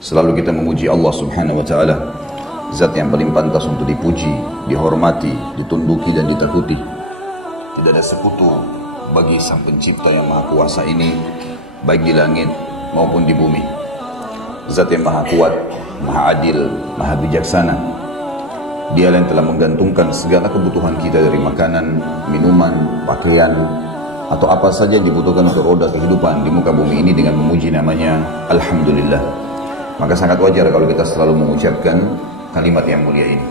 Selalu kita memuji Allah Subhanahu wa Ta'ala, Zat yang paling pantas untuk dipuji, dihormati, ditunduki dan ditakuti. Tidak ada sekutu bagi Sang Pencipta yang Maha Kuasa ini, baik di langit maupun di bumi. Zat yang Maha Kuat, Maha Adil, Maha Bijaksana. Dia yang telah menggantungkan segala kebutuhan kita dari makanan, minuman, pakaian, atau apa saja yang dibutuhkan untuk roda kehidupan di muka bumi ini dengan memuji namanya Alhamdulillah. Maka sangat wajar kalau kita selalu mengucapkan kalimat yang mulia ini.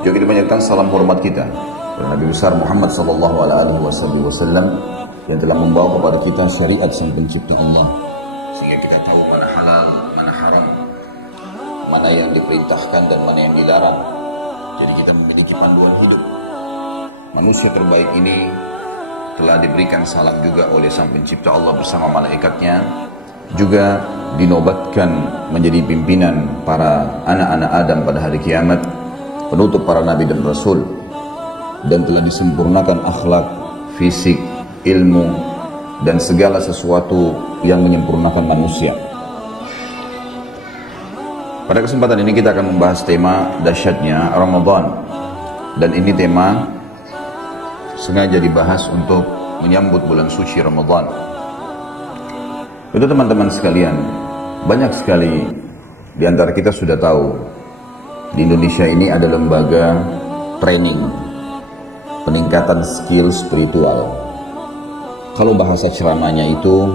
Juga kita panjatkan salam hormat kita kepada Nabi besar Muhammad sallallahu alaihi wasallam yang telah membawa kepada kita syariat Sang Pencipta Allah, sehingga kita tahu mana halal, mana haram, mana yang diperintahkan dan mana yang dilarang. Jadi kita memiliki panduan hidup. Manusia terbaik ini telah diberikan salam juga oleh Sang Pencipta Allah bersama malaikatnya, juga dinobatkan menjadi pimpinan para anak-anak Adam pada hari kiamat, penutup para nabi dan rasul, dan telah disempurnakan akhlak, fisik, ilmu, dan segala sesuatu yang menyempurnakan manusia. Pada kesempatan ini kita akan membahas tema dahsyatnya Ramadan, dan ini tema sengaja dibahas untuk menyambut bulan suci Ramadan. Itu teman-teman sekalian, banyak sekali di antara kita sudah tahu di Indonesia ini ada lembaga training, peningkatan skill spiritual. Kalau bahasa ceramahnya itu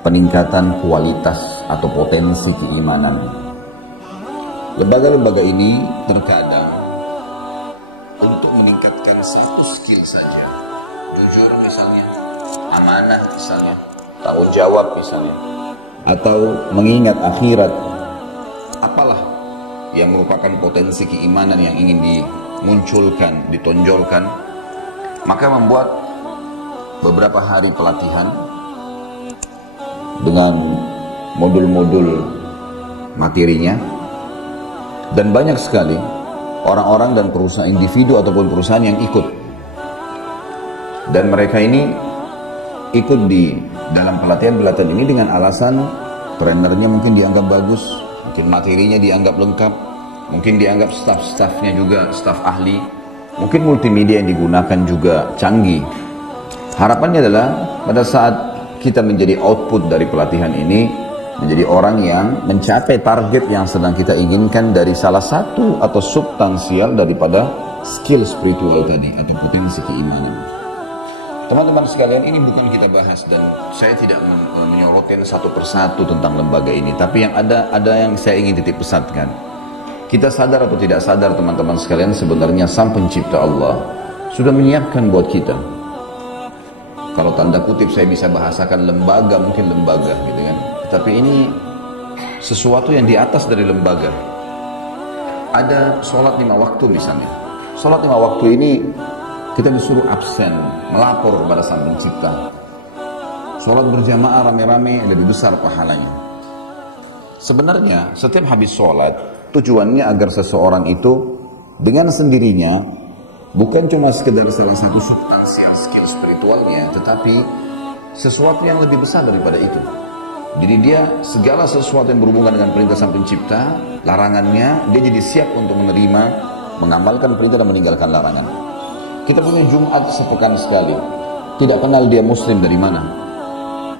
peningkatan kualitas atau potensi keimanan. Lembaga-lembaga ini terkadang untuk meningkatkan satu skill saja, jujur misalnya, amanah misalnya, tanggung jawab misalnya, atau mengingat akhirat, apalah yang merupakan potensi keimanan yang ingin dimunculkan, ditonjolkan, maka membuat beberapa hari pelatihan dengan modul-modul materinya, dan banyak sekali orang-orang dan perusahaan, individu ataupun perusahaan yang ikut, dan mereka ini ikut di dalam pelatihan-pelatihan ini dengan alasan trenernya mungkin dianggap bagus, mungkin materinya dianggap lengkap, mungkin dianggap staff-staffnya juga staff ahli, mungkin multimedia yang digunakan juga canggih. Harapannya adalah pada saat kita menjadi output dari pelatihan ini, menjadi orang yang mencapai target yang sedang kita inginkan dari salah satu atau substansial daripada skill spiritual tadi atau potensi keimanan. Teman-teman sekalian, ini bukan kita bahas dan saya tidak menyorotin satu persatu tentang lembaga ini, tapi yang ada yang saya ingin titip pesankan. Kita sadar atau tidak sadar teman-teman sekalian, sebenarnya Sang Pencipta Allah sudah menyiapkan buat kita. Kalau tanda kutip saya bisa bahasakan lembaga, mungkin lembaga gitu kan. Tapi ini sesuatu yang di atas dari lembaga. Ada sholat 5 waktu misalnya. Sholat 5 waktu ini kita disuruh absen, melapor kepada Sang Pencipta. Sholat berjamaah rame-rame lebih besar pahalanya. Sebenarnya setiap habis sholat, tujuannya agar seseorang itu dengan sendirinya bukan cuma sekedar salah satu substansial skill spiritualnya, tetapi sesuatu yang lebih besar daripada itu. Jadi dia segala sesuatu yang berhubungan dengan perintah Sang Pencipta, larangannya, dia jadi siap untuk menerima, mengamalkan perintah dan meninggalkan larangan. Kita punya Jumat sepekan sekali, tidak kenal dia muslim dari mana.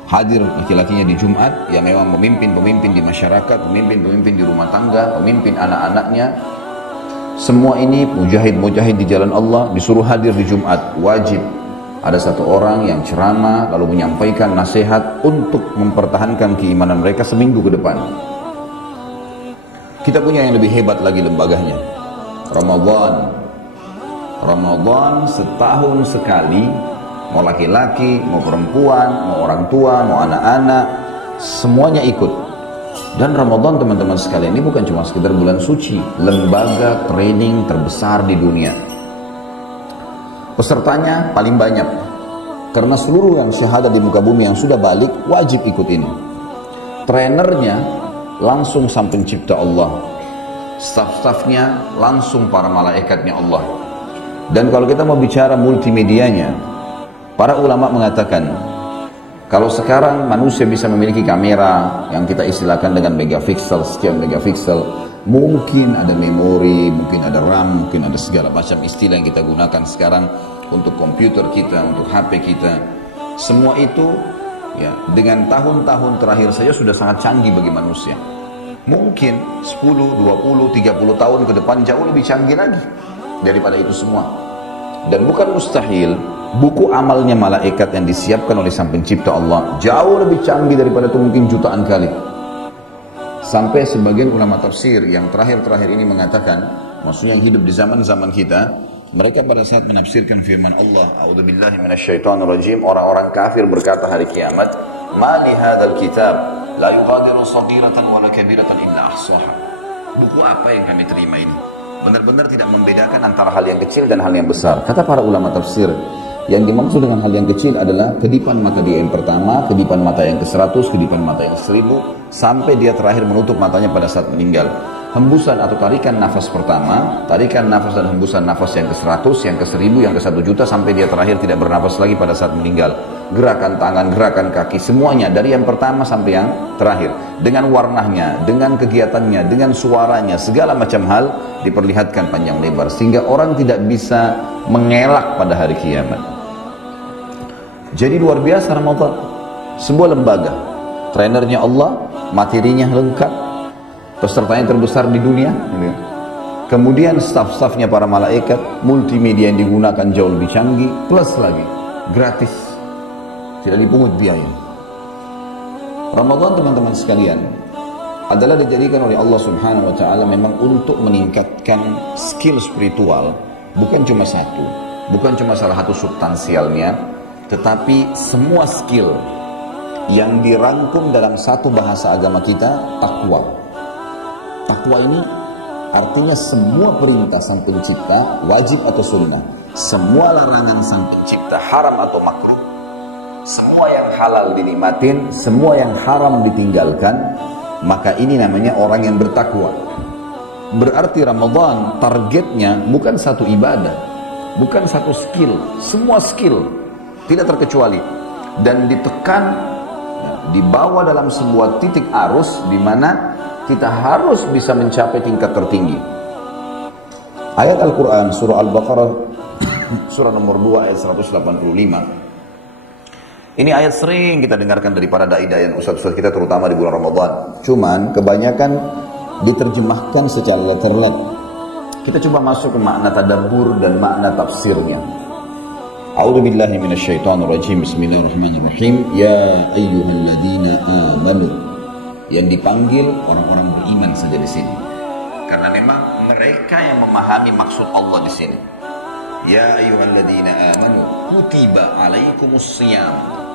Hadir laki-lakinya di Jumat, ya memang pemimpin-pemimpin di masyarakat, pemimpin-pemimpin di rumah tangga, pemimpin anak-anaknya. Semua ini mujahid-mujahid di jalan Allah disuruh hadir di Jumat, wajib. Ada satu orang yang ceramah lalu menyampaikan nasihat untuk mempertahankan keimanan mereka seminggu ke depan. Kita punya yang lebih hebat lagi lembaganya, Ramadan setahun sekali, mau laki-laki, mau perempuan, mau orang tua, mau anak-anak, semuanya ikut. Dan Ramadan teman-teman sekalian ini bukan cuma sekedar bulan suci, lembaga training terbesar di dunia. Pesertanya paling banyak, karena seluruh yang syahadat di muka bumi yang sudah balik wajib ikut ini. Trenernya langsung Sang Pencipta Allah, staff-staffnya langsung para malaikatnya Allah. Dan kalau kita mau bicara multimedianya, para ulama mengatakan Kalau sekarang manusia bisa memiliki kamera yang kita istilahkan dengan megapiksel, sekian megapiksel, mungkin ada memori, mungkin ada RAM, mungkin ada segala macam istilah yang kita gunakan sekarang untuk komputer kita, untuk HP kita. Semua itu ya dengan tahun-tahun terakhir saja sudah sangat canggih bagi manusia. Mungkin 10, 20, 30 tahun ke depan jauh lebih canggih lagi daripada itu semua. Dan bukan mustahil buku amalnya malaikat yang disiapkan oleh Sang Pencipta Allah jauh lebih canggih daripada itu, mungkin jutaan kali. Sampai sebagian ulama tafsir yang terakhir-terakhir ini mengatakan, maksudnya yang hidup di zaman-zaman kita, mereka pada saat menafsirkan firman Allah, a'udzubillahi minasyaitonirrajim, orang-orang kafir berkata hari kiamat, "Ma li hadzal kitab la yughadiru shaghiratan wala kabiratan illa ahsaha." Buku apa yang kami terima ini? Benar-benar tidak membedakan antara hal yang kecil dan hal yang besar. Kata para ulama tafsir, yang dimaksud dengan hal yang kecil adalah kedipan mata dia yang pertama, kedipan mata yang ke-100, kedipan mata yang 1000, sampai dia terakhir menutup matanya pada saat meninggal. Hembusan atau tarikan nafas pertama, tarikan nafas dan hembusan nafas yang ke-100, yang ke-1000, yang ke-1 juta, sampai dia terakhir tidak bernafas lagi pada saat meninggal. Gerakan tangan, gerakan kaki, semuanya dari yang pertama sampai yang terakhir. Dengan warnanya, dengan kegiatannya, dengan suaranya, segala macam hal diperlihatkan panjang lebar. Sehingga orang tidak bisa mengelak pada hari kiamat. Jadi luar biasa Ramadan. Sebuah lembaga, trainernya Allah, materinya lengkap, pesertanya terbesar di dunia, kemudian staf-stafnya para malaikat, multimedia yang digunakan jauh lebih canggih, plus lagi gratis, tidak dipungut biaya. Ramadan teman-teman sekalian adalah dijadikan oleh Allah Subhanahu wa taala memang untuk meningkatkan skill spiritual, bukan cuma satu, bukan cuma salah satu substansialnya, tetapi semua skill yang dirangkum dalam satu bahasa agama kita, takwa. Takwa ini artinya semua perintah Sang Pencipta wajib atau sunnah, semua larangan Sang Pencipta haram atau makruh, semua yang halal dinikmatin, semua yang haram ditinggalkan. Maka ini namanya orang yang bertakwa. Berarti Ramadan targetnya bukan satu ibadah, bukan satu skill, semua skill tidak terkecuali, dan ditekan, dibawa dalam sebuah titik arus di mana kita harus bisa mencapai tingkat tertinggi. Ayat Al-Quran surah Al-Baqarah surah nomor 2 ayat 185. Ini ayat sering kita dengarkan dari para dai-dai dan ustaz-ustaz kita terutama di bulan Ramadan. Cuman kebanyakan diterjemahkan secara letterlet. Kita coba masuk ke makna tadabbur dan makna tafsirnya. A'udzubillahi minasyaitonirrajim. Bismillahirrahmanirrahim. Ya ayyuhalladzina amanu. Yang dipanggil orang-orang beriman saja di sini. Karena memang mereka yang memahami maksud Allah di sini. Ya ayyuhalladzina amanu kutiba alaikumusiyam.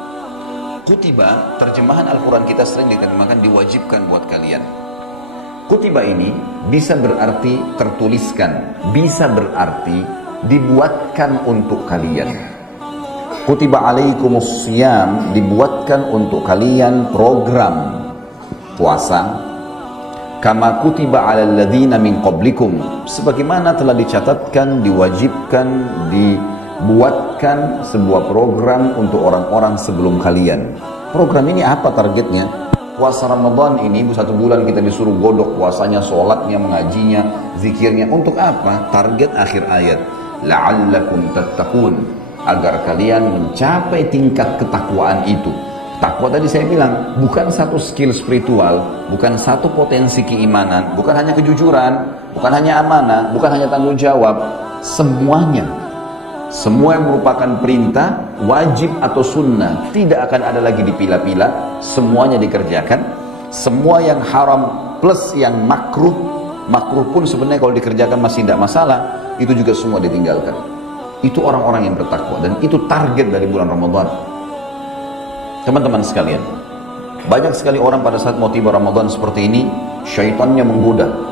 Kutiba, terjemahan Al-Quran kita sering diterjemahkan diwajibkan buat kalian. Kutiba ini bisa berarti tertuliskan, bisa berarti dibuatkan untuk kalian. Kutiba alaikumusiyam, dibuatkan untuk kalian program puasa. Kama kutiba alal ladzina min qablikum, sebagaimana telah dicatatkan, diwajibkan, dibuatkan sebuah program untuk orang-orang sebelum kalian. Program ini apa targetnya? Puasa Ramadan ini 1 bulan kita disuruh godok puasanya, sholatnya, mengajinya, zikirnya. Untuk apa? Target akhir ayat, la'allakum tattaqun, agar kalian mencapai tingkat ketakwaan itu. Takwa tadi saya bilang bukan satu skill spiritual, bukan satu potensi keimanan, bukan hanya kejujuran, bukan hanya amanah, bukan hanya tanggung jawab, semuanya. Semua yang merupakan perintah, wajib atau sunnah, tidak akan ada lagi dipilah-pilah, semuanya dikerjakan. Semua yang haram plus yang makruh, makruh pun sebenarnya kalau dikerjakan masih tidak masalah, itu juga semua ditinggalkan. Itu orang-orang yang bertakwa, dan itu target dari bulan Ramadan. Teman-teman sekalian, banyak sekali orang pada saat mau tiba Ramadan seperti ini, syaitannya menggoda.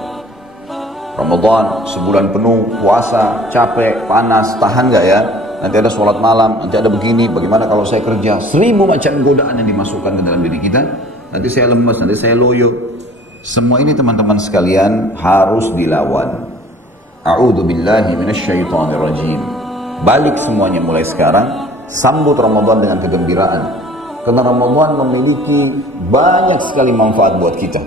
Ramadan sebulan penuh puasa, capek, panas, tahan gak ya? Nanti ada sholat malam, nanti ada begini, bagaimana kalau saya kerja? 1000 macam godaan yang dimasukkan ke dalam diri kita. Nanti saya lemas, nanti saya loyo. Semua ini teman-teman sekalian harus dilawan. A'udzubillahi minasyaitonirrajim. Balik semuanya mulai sekarang, sambut Ramadan dengan kegembiraan. Karena Ramadan memiliki banyak sekali manfaat buat kita.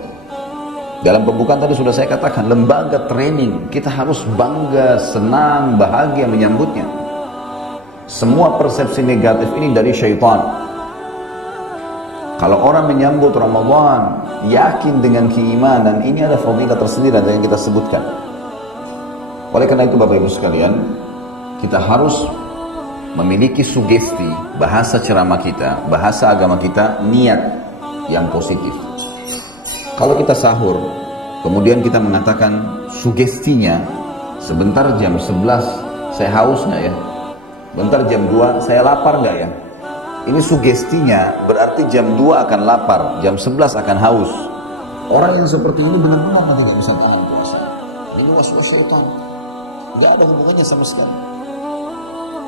Dalam pembukaan tadi sudah saya katakan, lembaga training, kita harus bangga, senang, bahagia menyambutnya. Semua persepsi negatif ini dari syaitan. Kalau orang menyambut Ramadan, yakin dengan keimanan, ini ada fadilah tersendiri yang kita sebutkan. Oleh karena itu Bapak Ibu sekalian, kita harus memiliki sugesti, bahasa ceramah kita, bahasa agama kita, niat yang positif. Kalau kita sahur, kemudian kita mengatakan sugestinya, sebentar jam 11 saya haus nggak ya? Bentar jam 2 saya lapar nggak ya? Ini sugestinya berarti jam 2 akan lapar, jam 11 akan haus. Orang yang seperti ini benar-benar tidak bisa tahan puasa. Ini was-was syaitan. Nggak ada hubungannya sama sekali.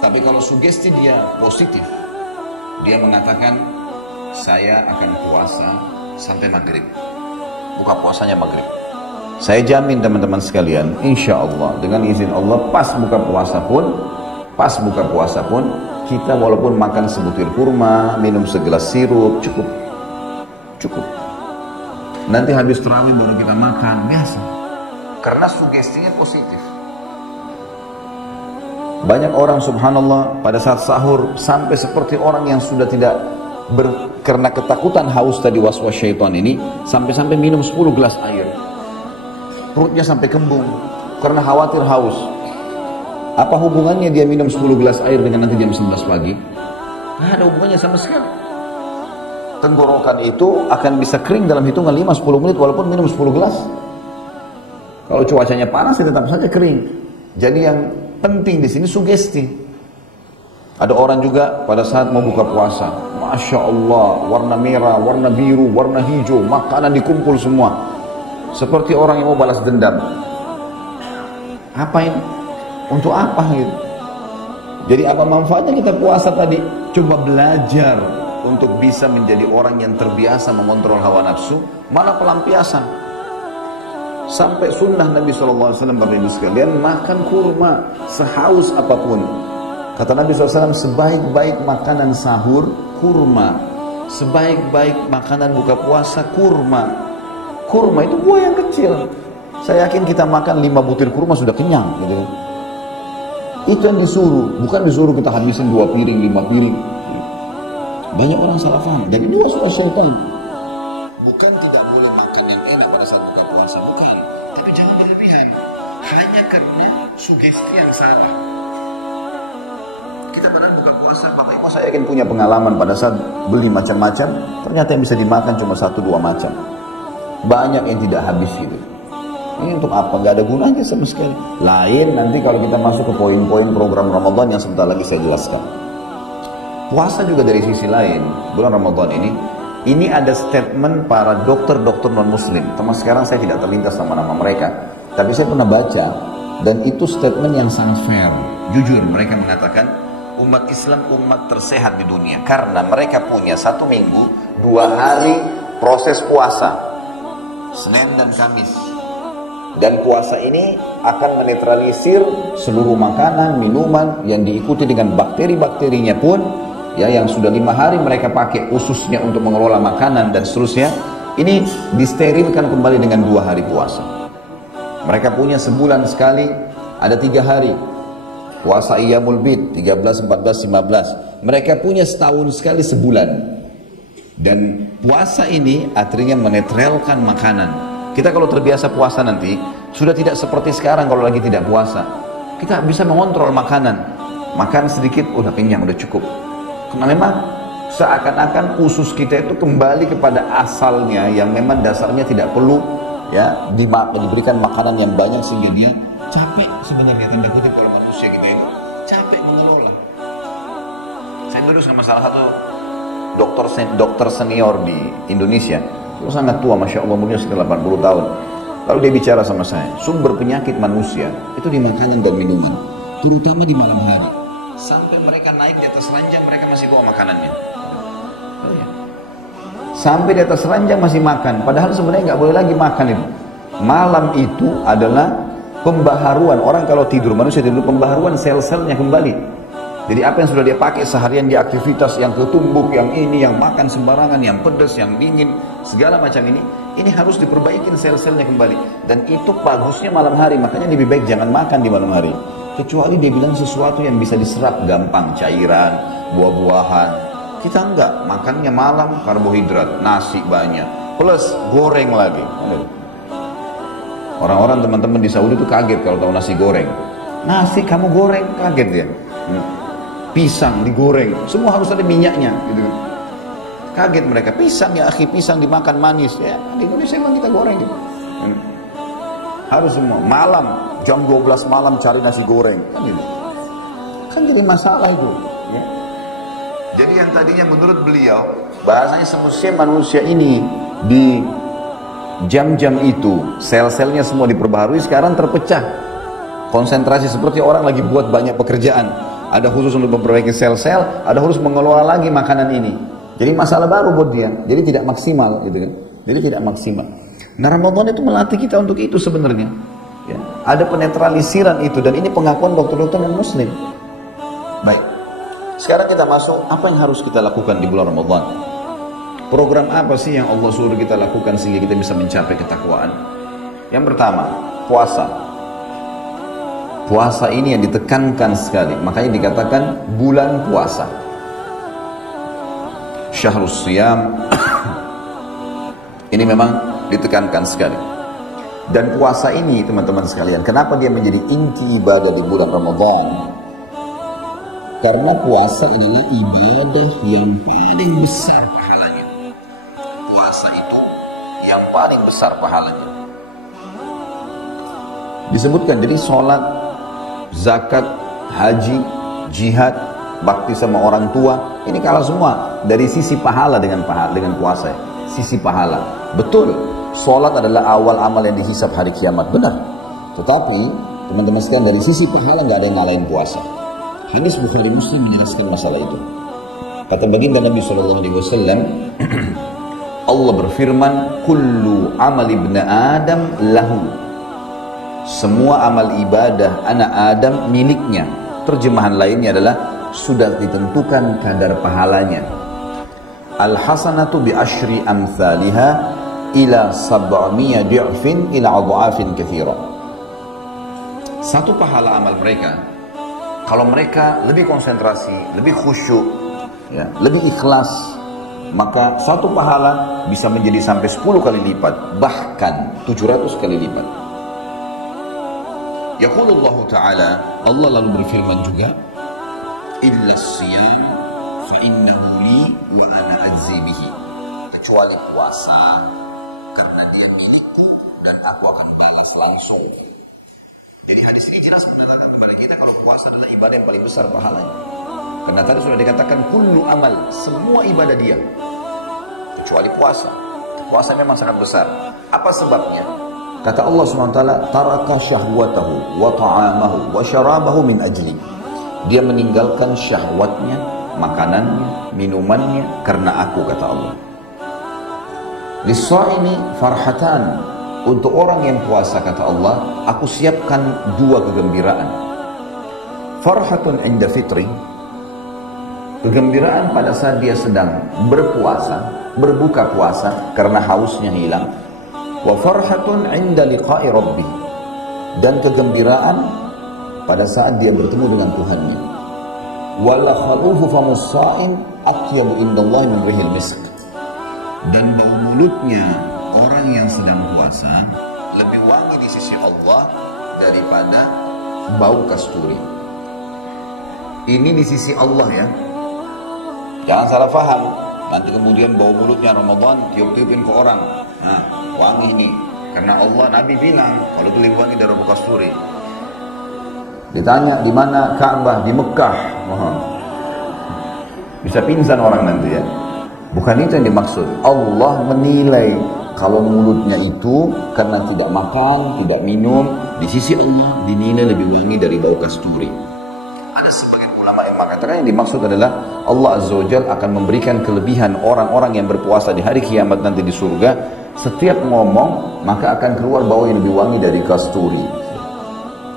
Tapi kalau sugesti dia positif, dia mengatakan saya akan puasa sampai maghrib. Buka puasanya maghrib. Saya jamin teman-teman sekalian, insya Allah dengan izin Allah pas buka puasa pun kita walaupun makan sebutir kurma, minum segelas sirup, cukup. Nanti habis tarawih baru kita makan, biasa. Karena sugestinya positif. Banyak orang subhanallah pada saat sahur sampai seperti orang yang sudah tidak karena ketakutan haus tadi waswas syaitan ini, sampai minum 10 gelas air. Perutnya sampai kembung karena khawatir haus. Apa hubungannya dia minum 10 gelas air dengan nanti jam 11 pagi? Nggak ada hubungannya sama sekali. Tenggorokan itu akan bisa kering dalam hitungan 5-10 menit walaupun minum 10 gelas. Kalau cuacanya panas ya tetap saja kering. Jadi yang penting di sini sugesti. Ada orang juga pada saat mau buka puasa, Masya Allah, warna merah, warna biru, warna hijau, makanan dikumpul semua. Seperti orang yang mau balas dendam. Apa ini? Untuk apa gitu? Jadi apa manfaatnya kita puasa tadi? Coba belajar untuk bisa menjadi orang yang terbiasa mengontrol hawa nafsu, malah pelampiasan. Sampai sunnah Nabi SAW, Bapak Ibu sekalian, makan kurma sehaus apapun. Kata Nabi SAW, sebaik-baik makanan sahur, kurma. Sebaik-baik makanan buka puasa, kurma. Kurma itu buah yang kecil. Saya yakin kita makan 5 butir kurma sudah kenyang gitu. Itu yang disuruh, bukan disuruh kita habisin 2 piring, 5 piring. Banyak orang salah paham. Dan ini waswas syaitan. Bukan tidak boleh makan yang enak pada saat buka puasa, bukan. Tapi jangan berlebihan. Hanya karena sugesti yang salah. Kita pada buka puasa, Bapak Ibu saya yakin punya pengalaman pada saat beli macam-macam, ternyata yang bisa dimakan cuma 1-2 macam. Banyak yang tidak habis gitu. Ini untuk apa? Gak ada gunanya sama sekali. Lain nanti kalau kita masuk ke poin-poin program Ramadan yang sebentar lagi saya jelaskan. Puasa juga dari sisi lain, bulan Ramadan ini ada statement para dokter-dokter non-muslim. Termasuk sekarang saya tidak terlintas nama-nama mereka. Tapi saya pernah baca, dan itu statement yang sangat fair. Jujur, mereka mengatakan, umat Islam umat tersehat di dunia. Karena mereka punya 1 minggu, 2 hari proses puasa. Senin dan Kamis. Dan puasa ini akan menetralisir seluruh makanan, minuman yang diikuti dengan bakteri-bakterinya pun, ya yang sudah 5 hari mereka pakai khususnya untuk mengelola makanan dan seterusnya, ini disterilkan kembali dengan 2 hari puasa. Mereka punya sebulan sekali, ada 3 hari. Puasa Iyamul Bid, 13, 14, 15. Mereka punya setahun sekali sebulan. Dan puasa ini artinya menetralkan makanan. Kita kalau terbiasa puasa nanti, sudah tidak seperti sekarang kalau lagi tidak puasa. Kita bisa mengontrol makanan. Makan sedikit, udah kenyang, udah cukup. Karena memang seakan-akan usus kita itu kembali kepada asalnya yang memang dasarnya tidak perlu ya diberikan makanan yang banyak sehingga dia capek sebenarnya, tanda kutip kalau manusia kita itu capek mengelola. Saya dulu sama salah satu dokter senior di Indonesia. Itu sangat tua, Masya Allah, umurnya sekitar 80 tahun. Lalu dia bicara sama saya, sumber penyakit manusia itu di makanan dan minuman, terutama di malam hari. Sampai mereka naik di atas ranjang, mereka masih bawa makanannya. Sampai di atas ranjang masih makan, padahal sebenarnya nggak boleh lagi makan itu. Malam itu adalah pembaharuan. Orang kalau tidur, manusia tidur, pembaharuan sel-selnya kembali. Jadi apa yang sudah dia pakai seharian di aktivitas yang ketumbuk, yang ini, yang makan sembarangan, yang pedas, yang dingin, segala macam ini harus diperbaikin sel-selnya kembali. Dan itu bagusnya malam hari, makanya lebih baik jangan makan di malam hari. Kecuali dia bilang sesuatu yang bisa diserap gampang, cairan, buah-buahan. Kita enggak, makannya malam karbohidrat, nasi banyak, plus goreng lagi. Orang-orang teman-teman di Saudi itu kaget kalau tahu nasi goreng. Nasi kamu goreng, kaget ya. Pisang digoreng, semua harus ada minyaknya gitu. Kaget mereka, pisang ya akhi, pisang dimakan manis ya, di Indonesia memang kita goreng gitu. Harus semua, malam, jam 12 malam cari nasi goreng kan gitu. Kan jadi masalah itu ya. Jadi yang tadinya menurut beliau bahasanya semestinya manusia ini di jam-jam itu sel-selnya semua diperbaharui, sekarang terpecah konsentrasi seperti orang lagi buat banyak pekerjaan. Ada khusus untuk memperbaiki sel-sel, ada khusus mengelola lagi makanan ini. Jadi masalah baru buat dia. Jadi tidak maksimal gitu kan. Jadi tidak maksimal. Nah, Ramadan itu melatih kita untuk itu sebenarnya. Ya. Ada penetralisiran itu, dan ini pengakuan dokter-dokter non muslim. Baik. Sekarang kita masuk, apa yang harus kita lakukan di bulan Ramadan? Program apa sih yang Allah suruh kita lakukan sehingga kita bisa mencapai ketakwaan? Yang pertama, puasa. Puasa ini yang ditekankan sekali, makanya dikatakan bulan puasa. Syahrus Siyam. Ini memang ditekankan sekali. Dan puasa ini teman-teman sekalian, kenapa dia menjadi inti ibadah di bulan Ramadan? Karena puasa adalah ibadah yang paling besar pahalanya. Puasa itu yang paling besar pahalanya. Disebutkan jadi sholat, zakat, haji, jihad, bakti sama orang tua, ini kalah semua dari sisi pahala dengan puasa ya. Sisi pahala, betul, sholat adalah awal amal yang dihisab hari kiamat, benar. Tetapi teman-teman sekalian, dari sisi pahala nggak ada yang ngalahin puasa. Hadis Bukhari Muslim menjelaskan masalah itu. Kata baginda Nabi SAW, Allah berfirman, kullu amal ibn Adam lahu. Semua amal ibadah anak Adam miliknya. Terjemahan lainnya adalah sudah ditentukan kadar pahalanya. Al-hasanatu bi asyri amthaliha ila 700 di'fin ila adha'afin katsira. Satu pahala amal mereka, kalau mereka lebih konsentrasi, lebih khusyuk, ya, lebih ikhlas, maka satu pahala bisa menjadi sampai 10 kali lipat, bahkan 700 kali lipat. Yaqulullah Ta'ala, Allah lalu berfirman juga, illa siyam fa innahu li wa ana ajzi bihi. Kecuali puasa, karena dia milikku dan aku akan balas langsung. Jadi hadis ini jelas menandakan kepada kita kalau puasa adalah ibadah yang paling besar pahalanya. Karena tadi sudah dikatakan kullu amal, semua ibadah dia, kecuali puasa. Puasa memang sangat besar. Apa sebabnya? Kata Allah SWT, taraka syahwatahu wa ta'amahu wa syarabahu min ajli. Dia meninggalkan syahwatnya, makanannya, minumannya karena aku, kata Allah. Lis-shaimi farhatan. Untuk orang yang puasa, kata Allah, aku siapkan 2 kegembiraan. Farhatun inda fitri, kegembiraan pada saat dia sedang berpuasa, berbuka puasa karena hausnya hilang. Wa farhatun 'inda liqa'i rabbih, dan kegembiraan pada saat dia bertemu dengan Tuhannya. Wala khalufu famus sha'im atyabu indallahi min rihil misk, dan bau mulutnya orang yang sedang puasa lebih wangi di sisi Allah daripada bau kasturi. Ini di sisi Allah ya, jangan salah paham. Nanti kemudian bau mulutnya Ramadan tiup-tiupin ke orang, nah wangi ini, karena Allah, Nabi bilang kalau itu lebih wangi dari bau kasturi. Ditanya di mana Ka'bah, di Mekah, bisa pingsan orang nanti ya. Bukan itu yang dimaksud. Allah menilai kalau mulutnya itu karena tidak makan, tidak minum, di sisi Allah dinilai lebih wangi dari bau kasturi. Ada sebagian ulama yang mengatakan yang dimaksud adalah Allah Azza wa Jalla akan memberikan kelebihan orang-orang yang berpuasa di hari kiamat nanti di surga. Setiap ngomong maka akan keluar bau yang lebih wangi dari kasturi.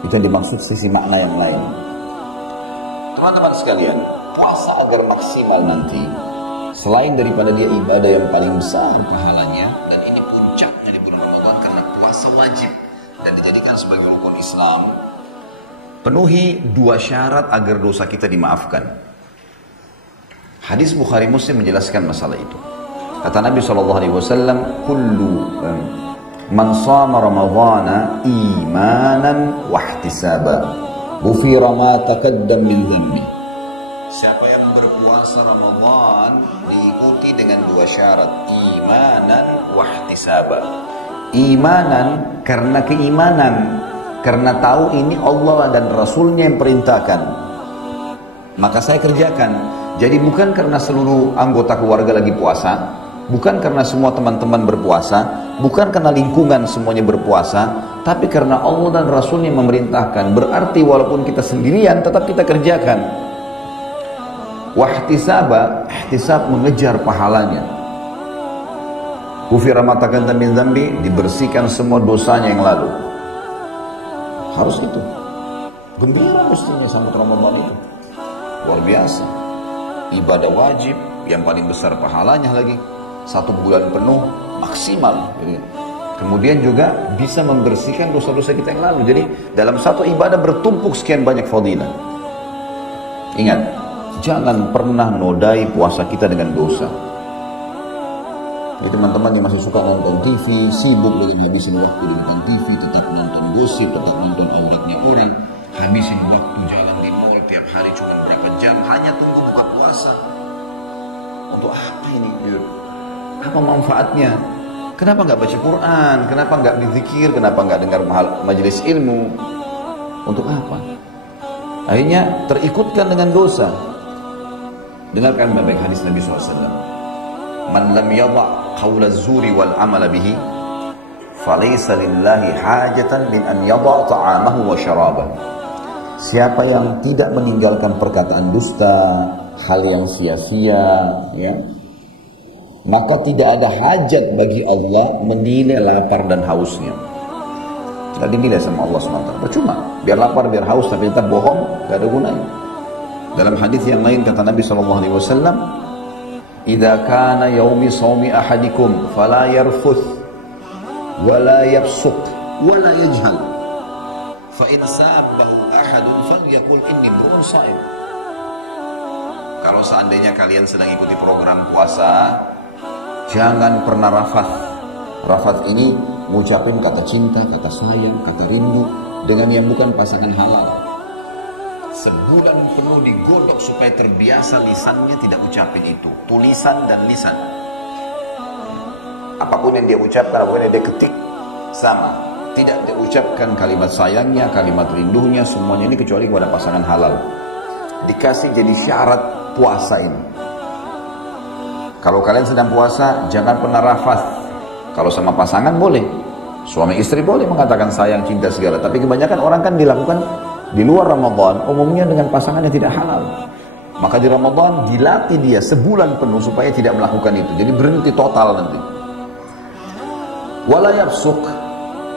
Itu yang dimaksud sisi makna yang lain. Teman-teman sekalian, puasa agar maksimal nanti, selain daripada dia ibadah yang paling besar pahalanya, dan ini puncaknya di bulan Ramadan karena puasa wajib dan dijadikan sebagai rukun Islam, penuhi 2 syarat agar dosa kita dimaafkan. Hadis Bukhari Muslim menjelaskan masalah itu. Kata Nabi SAW, kullu man shama ramadhana imanan wahtisaba ghufira ma taqaddam min dhanbi. Siapa yang berpuasa Ramadan diikuti dengan 2 syarat, imanan wahtisaba. Imanan karena keimanan, karena tahu ini Allah dan Rasulnya yang perintahkan, maka saya kerjakan. Jadi bukan karena seluruh anggota keluarga lagi puasa, bukan karena semua teman-teman berpuasa, bukan karena lingkungan semuanya berpuasa, tapi karena Allah dan Rasulnya memerintahkan. Berarti walaupun kita sendirian tetap kita kerjakan. Wahtisaba, ihtisab mengejar pahalanya. Ghufira ma taqaddama min dzambi, dibersihkan semua dosanya yang lalu. Harus itu. Gembira mestinya sama Ramadan itu. Luar biasa. Ibadah wajib yang paling besar pahalanya lagi. 1 bulan penuh maksimal. Kemudian juga bisa membersihkan dosa-dosa kita yang lalu. Jadi dalam satu ibadah bertumpuk sekian banyak fadilah. Ingat, jangan pernah nodai puasa kita dengan dosa. Jadi teman-teman yang masih suka nonton TV, sibuk dengan habisin waktu di depan TV, tetap nonton gosip, tetap nonton auratnya orang, habisin waktu jalan di mall tiap hari cuma berapa jam, hanya tunggu buka puasa. Untuk apa ini? Apa manfaatnya? Kenapa nggak baca Quran? Kenapa nggak berzikir? Kenapa nggak dengar majelis ilmu? Untuk apa? Akhirnya terikutkan dengan dosa. Dengarkan baik hadis Nabi SAW. Man lam yada' qawla zuri wal amala bihi falaysa lillahi hajatan min an yada' ta'amahu wa syaraban. Siapa yang tidak meninggalkan perkataan dusta, hal yang sia-sia, ya, maka tidak ada hajat bagi Allah menilai lapar dan hausnya. Tidak dinilai sama Allah SWT. Percuma, biar lapar, biar haus, tapi tetap bohong, tidak ada gunanya. Dalam hadis yang lain kata Nabi SAW, "Idza kana yaumi shaumi ahadikum fala yarfuth wa la yafsuq wa la yajhal. Fa in sabbahu ahadun falyaqul inni imru'un sha'im." Kalau seandainya kalian sedang ikuti program puasa, jangan pernah rafath. Rafath ini mengucapin kata cinta, kata sayang, kata rindu dengan yang bukan pasangan halal. Sebulan penuh digodok supaya terbiasa lisannya tidak ucapin itu. Tulisan dan lisan. Apapun yang dia ucapkan, apapun yang dia ketik, sama. Tidak dia ucapkan kalimat sayangnya, kalimat rindunya, semuanya ini kecuali kepada pasangan halal. Dikasih jadi syarat puasa ini. Kalau kalian sedang puasa, jangan pernah rafath. Kalau sama pasangan boleh. Suami istri boleh mengatakan sayang, cinta segala. Tapi kebanyakan orang kan dilakukan di luar Ramadan, umumnya dengan pasangan yang tidak halal. Maka di Ramadan dilatih dia sebulan penuh supaya tidak melakukan itu. Jadi berhenti total nanti. Wala yafsuq.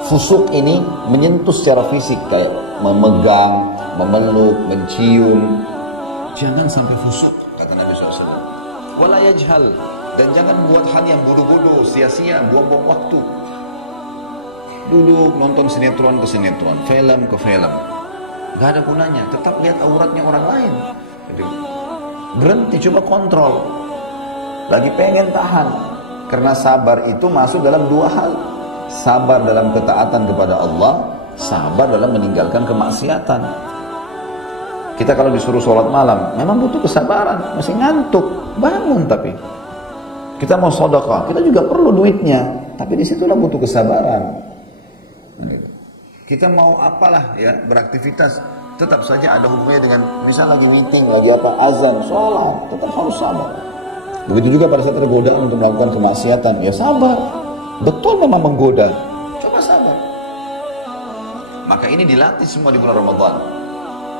Fusuk ini menyentuh secara fisik, kayak memegang, memeluk, mencium. Jangan sampai fusuk, kata Nabi SAW. Wala yajhal. Dan jangan buat hal yang bodoh-bodoh, sia-sia, buang-buang waktu. Duduk nonton sinetron ke sinetron, film ke film. Gak ada gunanya, tetap lihat auratnya orang lain. Jadi, berhenti, coba kontrol. Lagi pengen tahan. Karena sabar itu masuk dalam 2 hal. Sabar dalam ketaatan kepada Allah, sabar dalam meninggalkan kemaksiatan. Kita kalau disuruh sholat malam, memang butuh kesabaran. Masih ngantuk, bangun tapi. Kita mau sedekah, kita juga perlu duitnya. Tapi disitulah butuh kesabaran. Nah, gitu. Kita mau apalah ya, beraktivitas, tetap saja ada hubungannya dengan, misal lagi meeting, lagi apa, azan, sholat, tetap harus sabar. Begitu juga pada saat ada godaan untuk melakukan kemaksiatan, ya sabar. Betul memang menggoda, coba sabar. Maka ini dilatih semua di bulan Ramadan.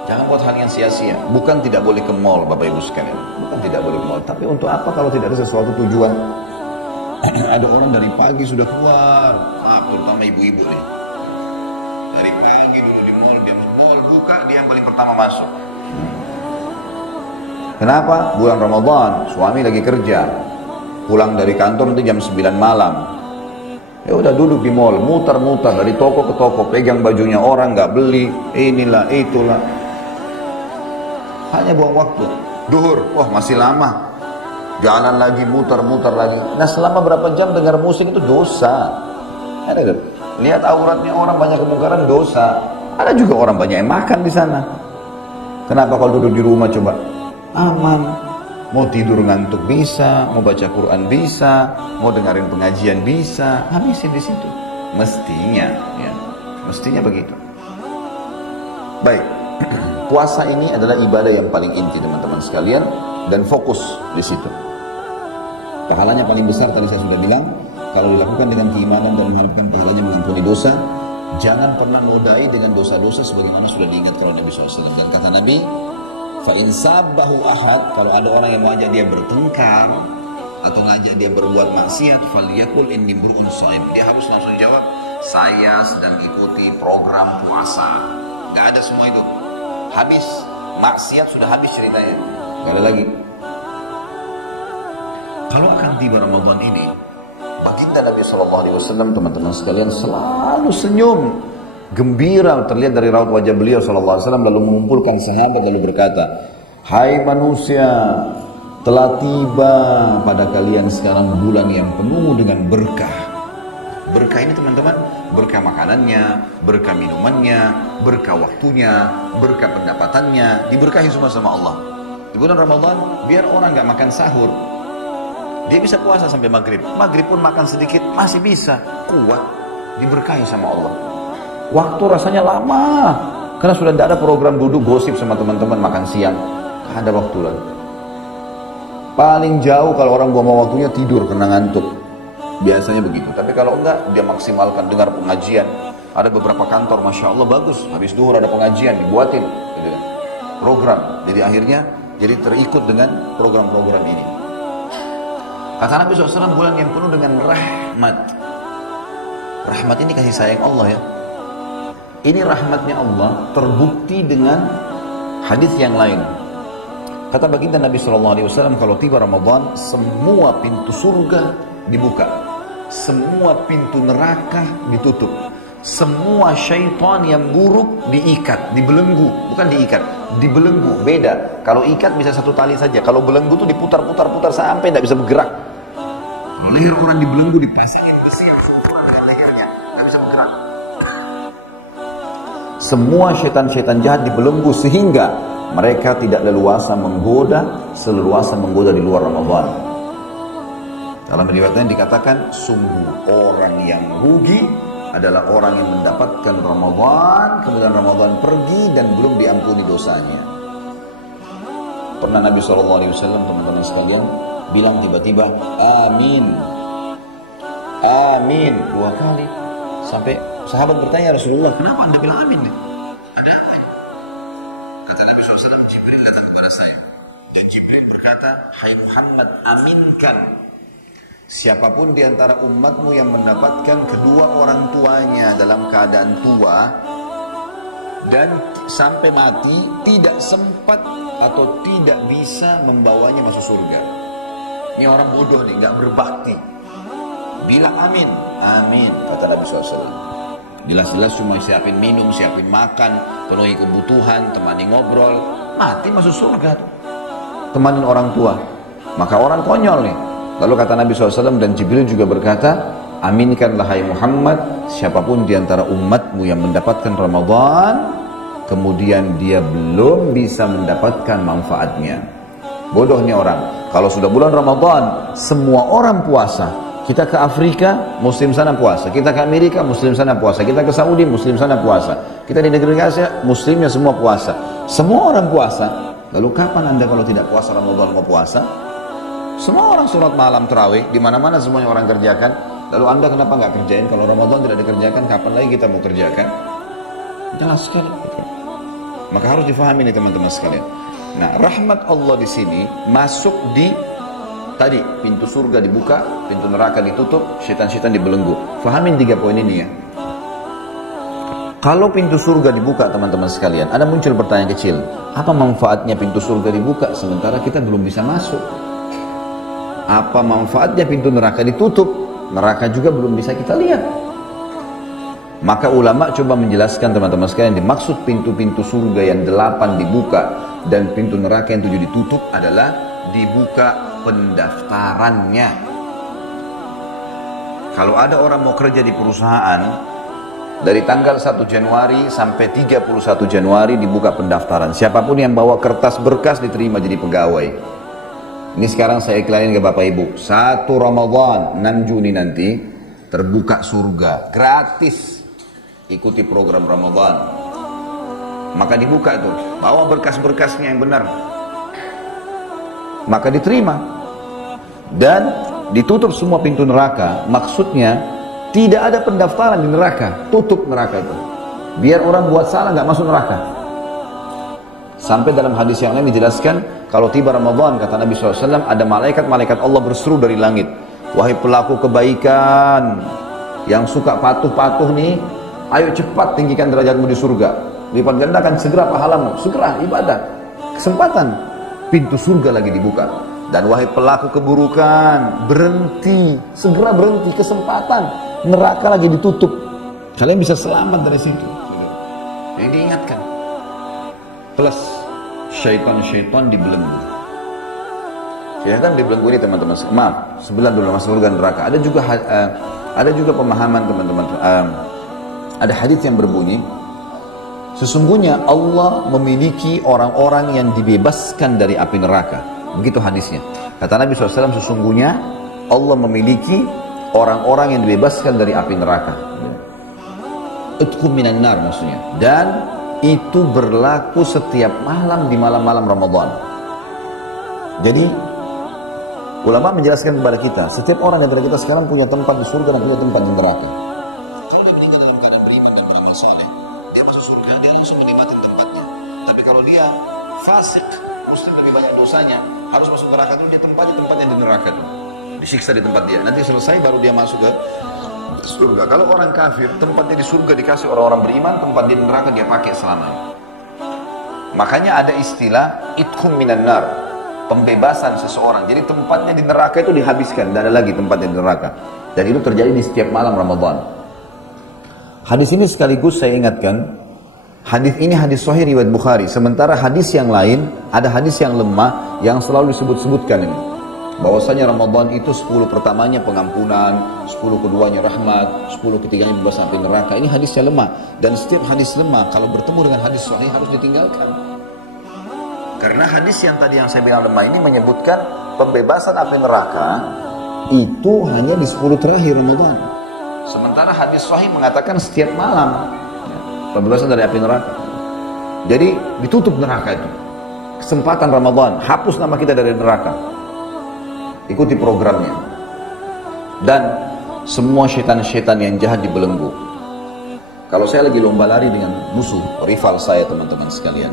Jangan buat hal yang sia-sia. Bukan tidak boleh ke mall, Bapak Ibu sekalian. Bukan tidak boleh ke mall. Tapi untuk apa kalau tidak ada sesuatu tujuan? Ada orang dari pagi sudah keluar, terutama ibu-ibu nih. Dari pagi dulu di mall, dia mall buka, dia yang paling pertama masuk. Kenapa? Bulan Ramadan, suami lagi kerja, pulang dari kantor nanti jam 9 malam. Ya udah duduk di mall, muter-muter dari toko ke toko, pegang bajunya orang, nggak beli, inilah, itulah. Hanya buang waktu. Duhur, wah masih lama. Jalan lagi, muter-muter lagi. Nah selama berapa jam dengar musik itu dosa. Ada kan? Lihat auratnya orang, banyak kemungkaran, dosa. Ada juga orang banyak yang makan di sana. Kenapa kalau duduk di rumah coba? Aman, mau tidur ngantuk bisa, mau baca Quran bisa, mau dengerin pengajian bisa, habisin di situ. Mestinya, ya, mestinya begitu. Baik, puasa ini adalah ibadah yang paling inti teman-teman sekalian dan fokus di situ. Pahalanya paling besar tadi saya sudah bilang, kalau dilakukan dengan keimanan dan mengharapkan pahalanya mengampuni dosa. Jangan pernah nodai dengan dosa-dosa sebagaimana sudah diingatkan oleh Nabi SAW. Dan kata Nabi, fa'in sabbahu ahad, kalau ada orang yang mengajak dia bertengkar atau ngajak dia berbuat maksiat, falyakul inni mru'un shaim. Dia harus langsung jawab, saya sedang ikuti program puasa. Gak ada semua itu. Habis, maksiat sudah habis ceritanya. Gak ada lagi. Kalau akan tiba Ramadan ini, baginda Nabi SAW, teman-teman sekalian, selalu senyum, gembira, terlihat dari raut wajah beliau SAW, lalu mengumpulkan sahabat lalu berkata, hai manusia, telah tiba pada kalian sekarang bulan yang penuh dengan berkah. Berkah ini teman-teman, berkah makanannya, berkah minumannya, berkah waktunya, berkah pendapatannya, diberkahi semua sama Allah. Di bulan Ramadan, biar orang gak makan sahur, dia bisa puasa sampai maghrib. Maghrib pun makan sedikit, masih bisa. Kuat, diberkahi sama Allah. Waktu rasanya lama. Karena sudah tidak ada program duduk gosip sama teman-teman makan siang. Tidak ada waktu lagi. Paling jauh kalau orang buang waktunya tidur karena ngantuk. Biasanya begitu. Tapi kalau enggak, dia maksimalkan dengar pengajian. Ada beberapa kantor, Masya Allah bagus. Habis duhur ada pengajian, dibuatin. Gitu kan. Program. Jadi akhirnya, jadi terikut dengan program-program ini. Kata Nabi SAW, bulan yang penuh dengan rahmat. Rahmat ini kasih sayang Allah ya. Ini rahmatnya Allah terbukti dengan hadis yang lain. Kata baginda Nabi SAW, kalau tiba Ramadan, semua pintu surga dibuka. Semua pintu neraka ditutup. Semua syaitan yang buruk diikat, dibelenggu. Bukan diikat, dibelenggu. Beda. Kalau ikat bisa satu tali saja. Kalau belenggu itu diputar-putar-putar sampai tidak bisa bergerak. Leher orang dibelenggu, dipasangin besi yang keluar dengan lehernya, nggak bisa bergerak. Semua setan-setan jahat dibelenggu sehingga mereka tidak leluasa menggoda, seleluasa menggoda di luar Ramadan. Dalam riwayatnya dikatakan, sungguh orang yang rugi adalah orang yang mendapatkan Ramadan, kemudian Ramadan pergi dan belum diampuni dosanya. Pernah Nabi SAW, teman-teman sekalian, bilang tiba-tiba amin, amin 2 kali, sampai sahabat bertanya, Rasulullah, kenapa anda bilang amin? Ada apa? Kata Nabi SAW, Jibril datang kepada saya dan Jibril berkata, hai Muhammad, aminkan siapapun di antara umatmu yang mendapatkan kedua orang tuanya dalam keadaan tua dan sampai mati tidak sempat atau tidak bisa membawanya masuk surga. Ini orang bodoh nih, nggak berbakti. Bilang amin, amin, kata Nabi SAW. Jelas-jelas cuma siapin minum, siapin makan, penuhi kebutuhan, temani ngobrol, mati masuk surga tuh. Temanin orang tua, maka orang konyol nih. Lalu kata Nabi SAW dan Jibril juga berkata, aminkanlah hai Muhammad, siapapun di antara umatmu yang mendapatkan Ramadan, kemudian dia belum bisa mendapatkan manfaatnya. Bodoh nih orang. Kalau sudah bulan Ramadan, semua orang puasa. Kita ke Afrika, Muslim sana puasa. Kita ke Amerika, Muslim sana puasa. Kita ke Saudi, Muslim sana puasa. Kita di negeri Asia, Muslimnya semua puasa. Semua orang puasa. Lalu kapan anda kalau tidak puasa Ramadan mau puasa? Semua orang sholat malam tarawih, di mana-mana semuanya orang kerjakan. Lalu anda kenapa nggak kerjain? Kalau Ramadan tidak dikerjakan, kapan lagi kita mau kerjakan? Jelas sekali. Maka harus difahami nih teman-teman sekalian. Nah, rahmat Allah di sini masuk di tadi pintu surga dibuka, pintu neraka ditutup, syaitan-syaitan dibelenggu. Fahamin 3 poin ini ya. Kalau pintu surga dibuka teman-teman sekalian, ada muncul pertanyaan kecil. Apa manfaatnya pintu surga dibuka sementara kita belum bisa masuk? Apa manfaatnya pintu neraka ditutup? Neraka juga belum bisa kita lihat. Maka ulama coba menjelaskan teman-teman sekalian, dimaksud pintu-pintu surga yang 8 dibuka dan pintu neraka yang 7 ditutup adalah dibuka pendaftarannya. Kalau ada orang mau kerja di perusahaan, dari tanggal 1 Januari sampai 31 Januari dibuka pendaftaran. Siapapun yang bawa kertas berkas diterima jadi pegawai. Ini sekarang saya iklanin ke Bapak Ibu. 1 Ramadan 6 Juni nanti terbuka surga gratis. Ikuti program Ramadan. Maka dibuka tuh, bawa berkas-berkasnya yang benar. Maka diterima. Dan ditutup semua pintu neraka. Maksudnya tidak ada pendaftaran di neraka, tutup neraka itu. Biar orang buat salah nggak masuk neraka. Sampai dalam hadis yang lain dijelaskan, kalau tiba Ramadan, kata Nabi SAW, ada malaikat-malaikat Allah berseru dari langit. Wahai pelaku kebaikan, yang suka patuh-patuh nih, ayo cepat tinggikan derajatmu di surga. Lipat gandakan segera pahalamu, segera ibadah. Kesempatan, pintu surga lagi dibuka. Dan wahai pelaku keburukan, berhenti, segera berhenti, kesempatan. Neraka lagi ditutup. Kalian bisa selamat dari situ. Jadi diingatkan. Plus syaitan-syaitan dibelenggu. Syaitan dibelenggu ini teman-teman. Maaf, 9 dulu masuk surga neraka. Ada juga pemahaman teman-teman. Ada hadis yang berbunyi, sesungguhnya Allah memiliki orang-orang yang dibebaskan dari api neraka. Begitu hadisnya. Kata Nabi SAW, sesungguhnya Allah memiliki orang-orang yang dibebaskan dari api neraka. Utqum minan nar maksudnya. Dan itu berlaku setiap malam di malam-malam Ramadan. Jadi ulama menjelaskan kepada kita, setiap orang yang kita sekarang punya tempat di surga dan punya tempat di neraka. Dia masuk surga, dia langsung menikmati tempatnya. Tapi kalau dia fasik, muslim lebih banyak dosanya, harus masuk neraka tuh, dia tempatnya di neraka tuh. Disiksa di tempat dia, nanti selesai baru dia masuk ke surga. Kalau orang kafir, tempatnya di surga dikasih orang-orang beriman, tempat di neraka dia pakai selamanya. Makanya ada istilah itqum minan nar, pembebasan seseorang. Jadi tempatnya di neraka itu dihabiskan, dan ada lagi tempatnya di neraka. Dan itu terjadi di setiap malam Ramadan. Hadis ini sekaligus saya ingatkan, hadis ini hadis sahih riwayat Bukhari. Sementara hadis yang lain, ada hadis yang lemah yang selalu disebut-sebutkan ini. Bahwasanya Ramadan itu 10 pertamanya pengampunan, 10 keduanya rahmat, 10 ketiganya bebas sampai neraka. Ini hadisnya lemah. Dan setiap hadis lemah kalau bertemu dengan hadis sahih harus ditinggalkan. Karena hadis yang tadi yang saya bilang lemah ini menyebutkan pembebasan api neraka itu hanya di 10 terakhir Ramadan. Sementara hadis sahih mengatakan setiap malam pembebasan dari api neraka. Jadi ditutup neraka itu. Kesempatan Ramadan, hapus nama kita dari neraka. Ikuti programnya. Dan semua syaitan-syaitan yang jahat dibelenggu. Kalau saya lagi lomba lari dengan musuh, rival saya teman-teman sekalian.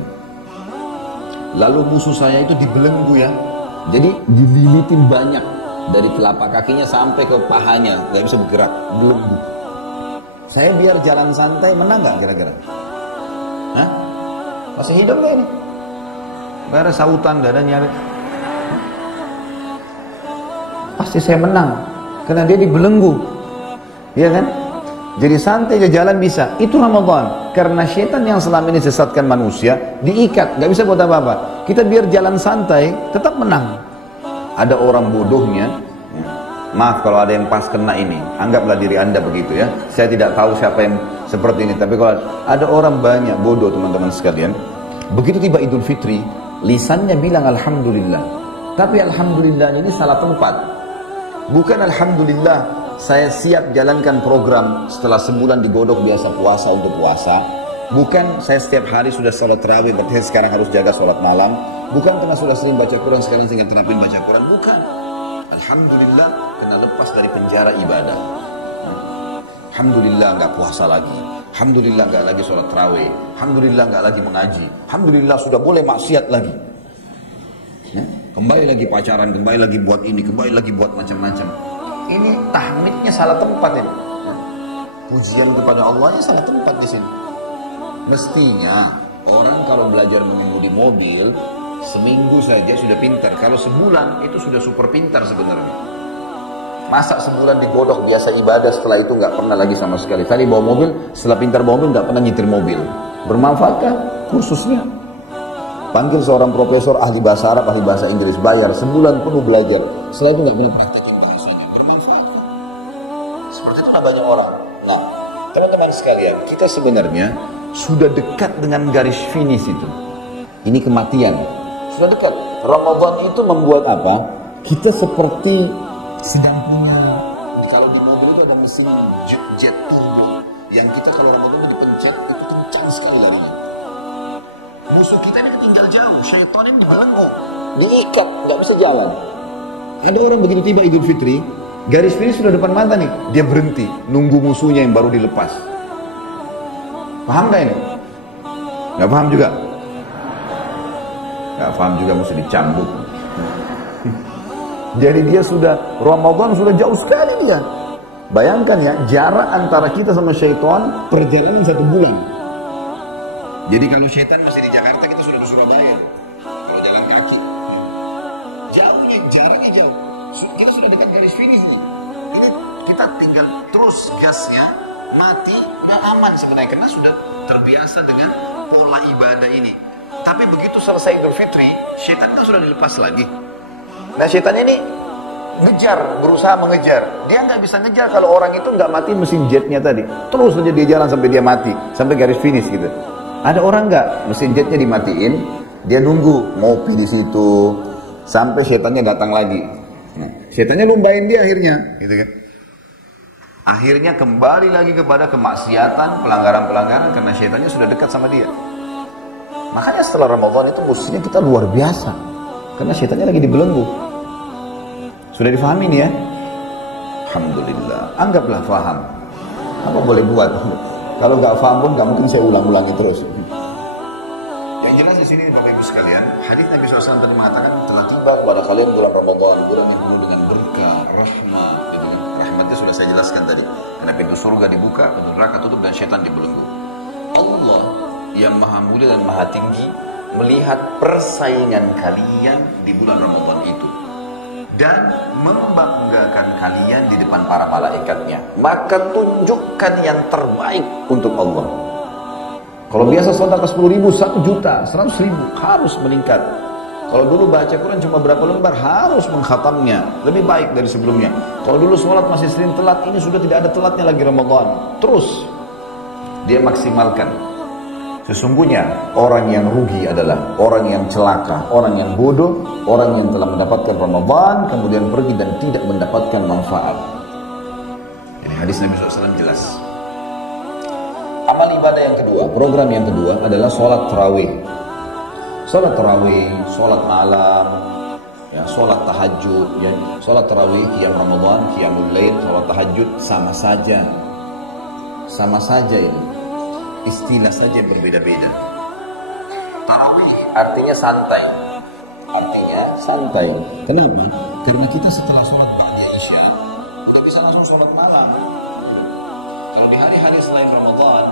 Lalu musuh saya itu dibelenggu ya. Jadi dililitin banyak. Dari telapak kakinya sampai ke pahanya. Gak bisa bergerak, belenggu. Saya biar jalan santai menang gak kira-kira? Hah? Masih hidup gak ini? Gak ada sautan, gak ada nyari. Pasti saya menang karena dia dibelenggu, ya kan? Jadi santai aja jalan bisa. Itu Ramadan. Karena syaitan yang selama ini sesatkan manusia diikat, nggak bisa buat apa-apa. Kita biar jalan santai tetap menang. Ada orang bodohnya, maaf kalau ada yang pas kena ini, anggaplah diri anda begitu ya. Saya tidak tahu siapa yang seperti ini, tapi kalau ada orang banyak bodoh teman-teman sekalian, begitu tiba Idul Fitri, lisannya bilang Alhamdulillah, tapi Alhamdulillah ini salah tempat. Bukan Alhamdulillah saya siap jalankan program setelah sebulan digodok biasa puasa untuk puasa. Bukan saya setiap hari sudah sholat tarawih berarti saya sekarang harus jaga sholat malam. Bukan karena sudah sering baca Quran sekarang tinggal terapin baca Quran. Bukan. Alhamdulillah kena lepas dari penjara ibadah. Alhamdulillah nggak puasa lagi. Alhamdulillah nggak lagi sholat tarawih. Alhamdulillah nggak lagi mengaji. Alhamdulillah sudah boleh maksiat lagi. Kembali lagi pacaran, kembali lagi buat ini, kembali lagi buat macam-macam. Ini tahmidnya salah tempat ini. Pujian kepada Allahnya salah tempat di sini. Mestinya orang kalau belajar mengemudi mobil seminggu saja sudah pintar. Kalau sebulan itu sudah super pintar sebenarnya. Masa sebulan digodok biasa ibadah, setelah itu nggak pernah lagi sama sekali. Tadi bawa mobil, setelah pintar bawa mobil nggak pernah nyetir mobil. Bermanfaatkah kursusnya? Panggil seorang profesor ahli bahasa Arab, ahli bahasa Inggris, bayar sebulan penuh belajar. Setelah itu nggak pernah praktekin bahasanya. Bermanfaat. Seperti itu banyak orang. Nah, teman-teman sekalian, kita sebenarnya sudah dekat dengan garis finish itu. Ini kematian. Sudah dekat. Ramadan itu membuat apa? Kita seperti sedang punya, kalau di mobil itu ada mesin jet turbo yang kita kalau Ramadan itu dipencet itu kencang sekali larinya. Musuh kita ini tinggal jauh, syaitan ini dibelenggu, diikat, nggak bisa jalan. Ada orang begitu tiba Idul Fitri, garis finish sudah depan mata nih, dia berhenti, nunggu musuhnya yang baru dilepas. Paham gak ini? Gak paham juga? Gak paham juga, mesti dicambuk. Jadi dia sudah, Ramadan sudah jauh sekali dia. Bayangkan ya, jarak antara kita sama syaitan perjalanan 1 bulan. Jadi kalau syaitan masih di Jakarta, kita sudah di Surabaya. Kalau jalan kaki. Jauhnya, jaraknya jauh. Kita sudah dekat garis finish ini. Ini kita tinggal terus gasnya, mati, udah aman sebenarnya. Karena sudah terbiasa dengan pola ibadah ini. Tapi begitu selesai Idul Fitri, syaitan kan sudah dilepas lagi. Nah syaitan ini ngejar, berusaha mengejar. Dia nggak bisa ngejar kalau orang itu nggak mati mesin jetnya tadi. Terus saja dia jalan sampai dia mati, sampai garis finish gitu. Ada orang nggak, mesin jetnya dimatiin, dia nunggu ngopi di situ sampai syaitannya datang lagi. Nah, syaitannya lumbahin dia akhirnya, gitu kan? Akhirnya kembali lagi kepada kemaksiatan, pelanggaran-pelanggaran karena syaitannya sudah dekat sama dia. Makanya setelah Ramadan itu musuhnya kita luar biasa, karena syaitannya lagi dibelenggu. Sudah difahami nih ya? Alhamdulillah. Anggaplah faham. Apa boleh buat? Kalau nggak faham pun nggak mungkin saya ulang-ulangi terus. Yang jelas di sini Bapak Ibu sekalian, hadis Nabi SAW tadi mengatakan telah tiba kepada kalian bulan Ramadan, bulan yang penuh dengan berkah, rahmat. Gitu kan? Rahmatnya sudah saya jelaskan tadi. Karena pintu surga dibuka, pintu neraka tutup dan syaitan dibelenggu. Allah yang maha mulia dan maha tinggi melihat persaingan kalian di bulan Ramadan itu dan membanggakan kalian di depan para malaikatnya. Maka tunjukkan yang terbaik untuk Allah. Kalau biasa sedekah 10.000, 1 juta, 100.000 harus meningkat. Kalau dulu baca Quran cuma berapa lembar, harus mengkhatamnya, lebih baik dari sebelumnya. Kalau dulu sholat masih sering telat, ini sudah tidak ada telatnya lagi Ramadan. Terus dia maksimalkan. Sesungguhnya orang yang rugi adalah orang yang celaka, orang yang bodoh, orang yang telah mendapatkan Ramadan kemudian pergi dan tidak mendapatkan manfaat. Ini hadis Nabi SAW jelas. Amal ibadah yang kedua, program yang kedua adalah sholat tarawih. Sholat tarawih, sholat malam, ya, sholat tahajud, ya, sholat tarawih, qiyam Ramadan, qiyamul lail, sholat tahajud sama saja ini. Istilah saja berbeda-beda. Tarawih artinya santai. Kenapa? Karena kita setelah sholat ba'da isya udah bisa langsung sholat malam. Kalau di hari-hari selain Ramadan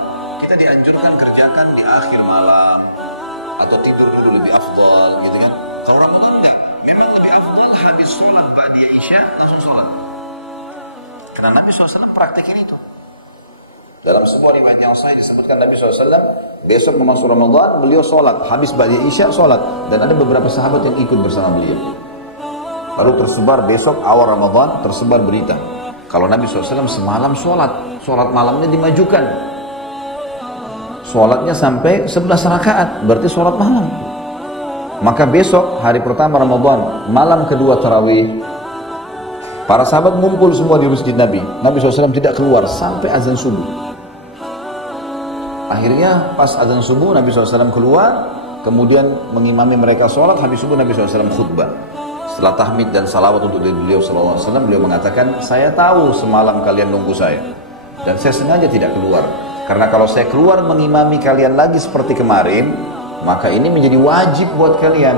kita dianjurkan kerjakan di akhir malam atau tidur dulu lebih afdal, gitu kan? Kalau Ramadan enggak, memang lebih afdal habis sholat ba'da isya langsung sholat. Karena Nabi SAW praktekin itu. Dalam sebuah riwayat yang sahih disebutkan Nabi SAW besok memasuki Ramadan beliau sholat habis ba'da isya sholat, dan ada beberapa sahabat yang ikut bersama beliau. Lalu tersebar besok awal Ramadan tersebar berita kalau Nabi SAW semalam sholat malamnya dimajukan, sholatnya sampai 11 rakaat, berarti sholat malam. Maka besok hari pertama Ramadan malam kedua tarawih, para sahabat ngumpul semua di masjid Nabi. Nabi SAW tidak keluar sampai azan subuh. Akhirnya pas azan subuh Nabi SAW keluar, kemudian mengimami mereka sholat. Habis subuh Nabi SAW khutbah. Setelah tahmid dan salawat untuk beliau SAW, beliau mengatakan, saya tahu semalam kalian nunggu saya, dan saya sengaja tidak keluar. Karena kalau saya keluar mengimami kalian lagi seperti kemarin, maka ini menjadi wajib buat kalian.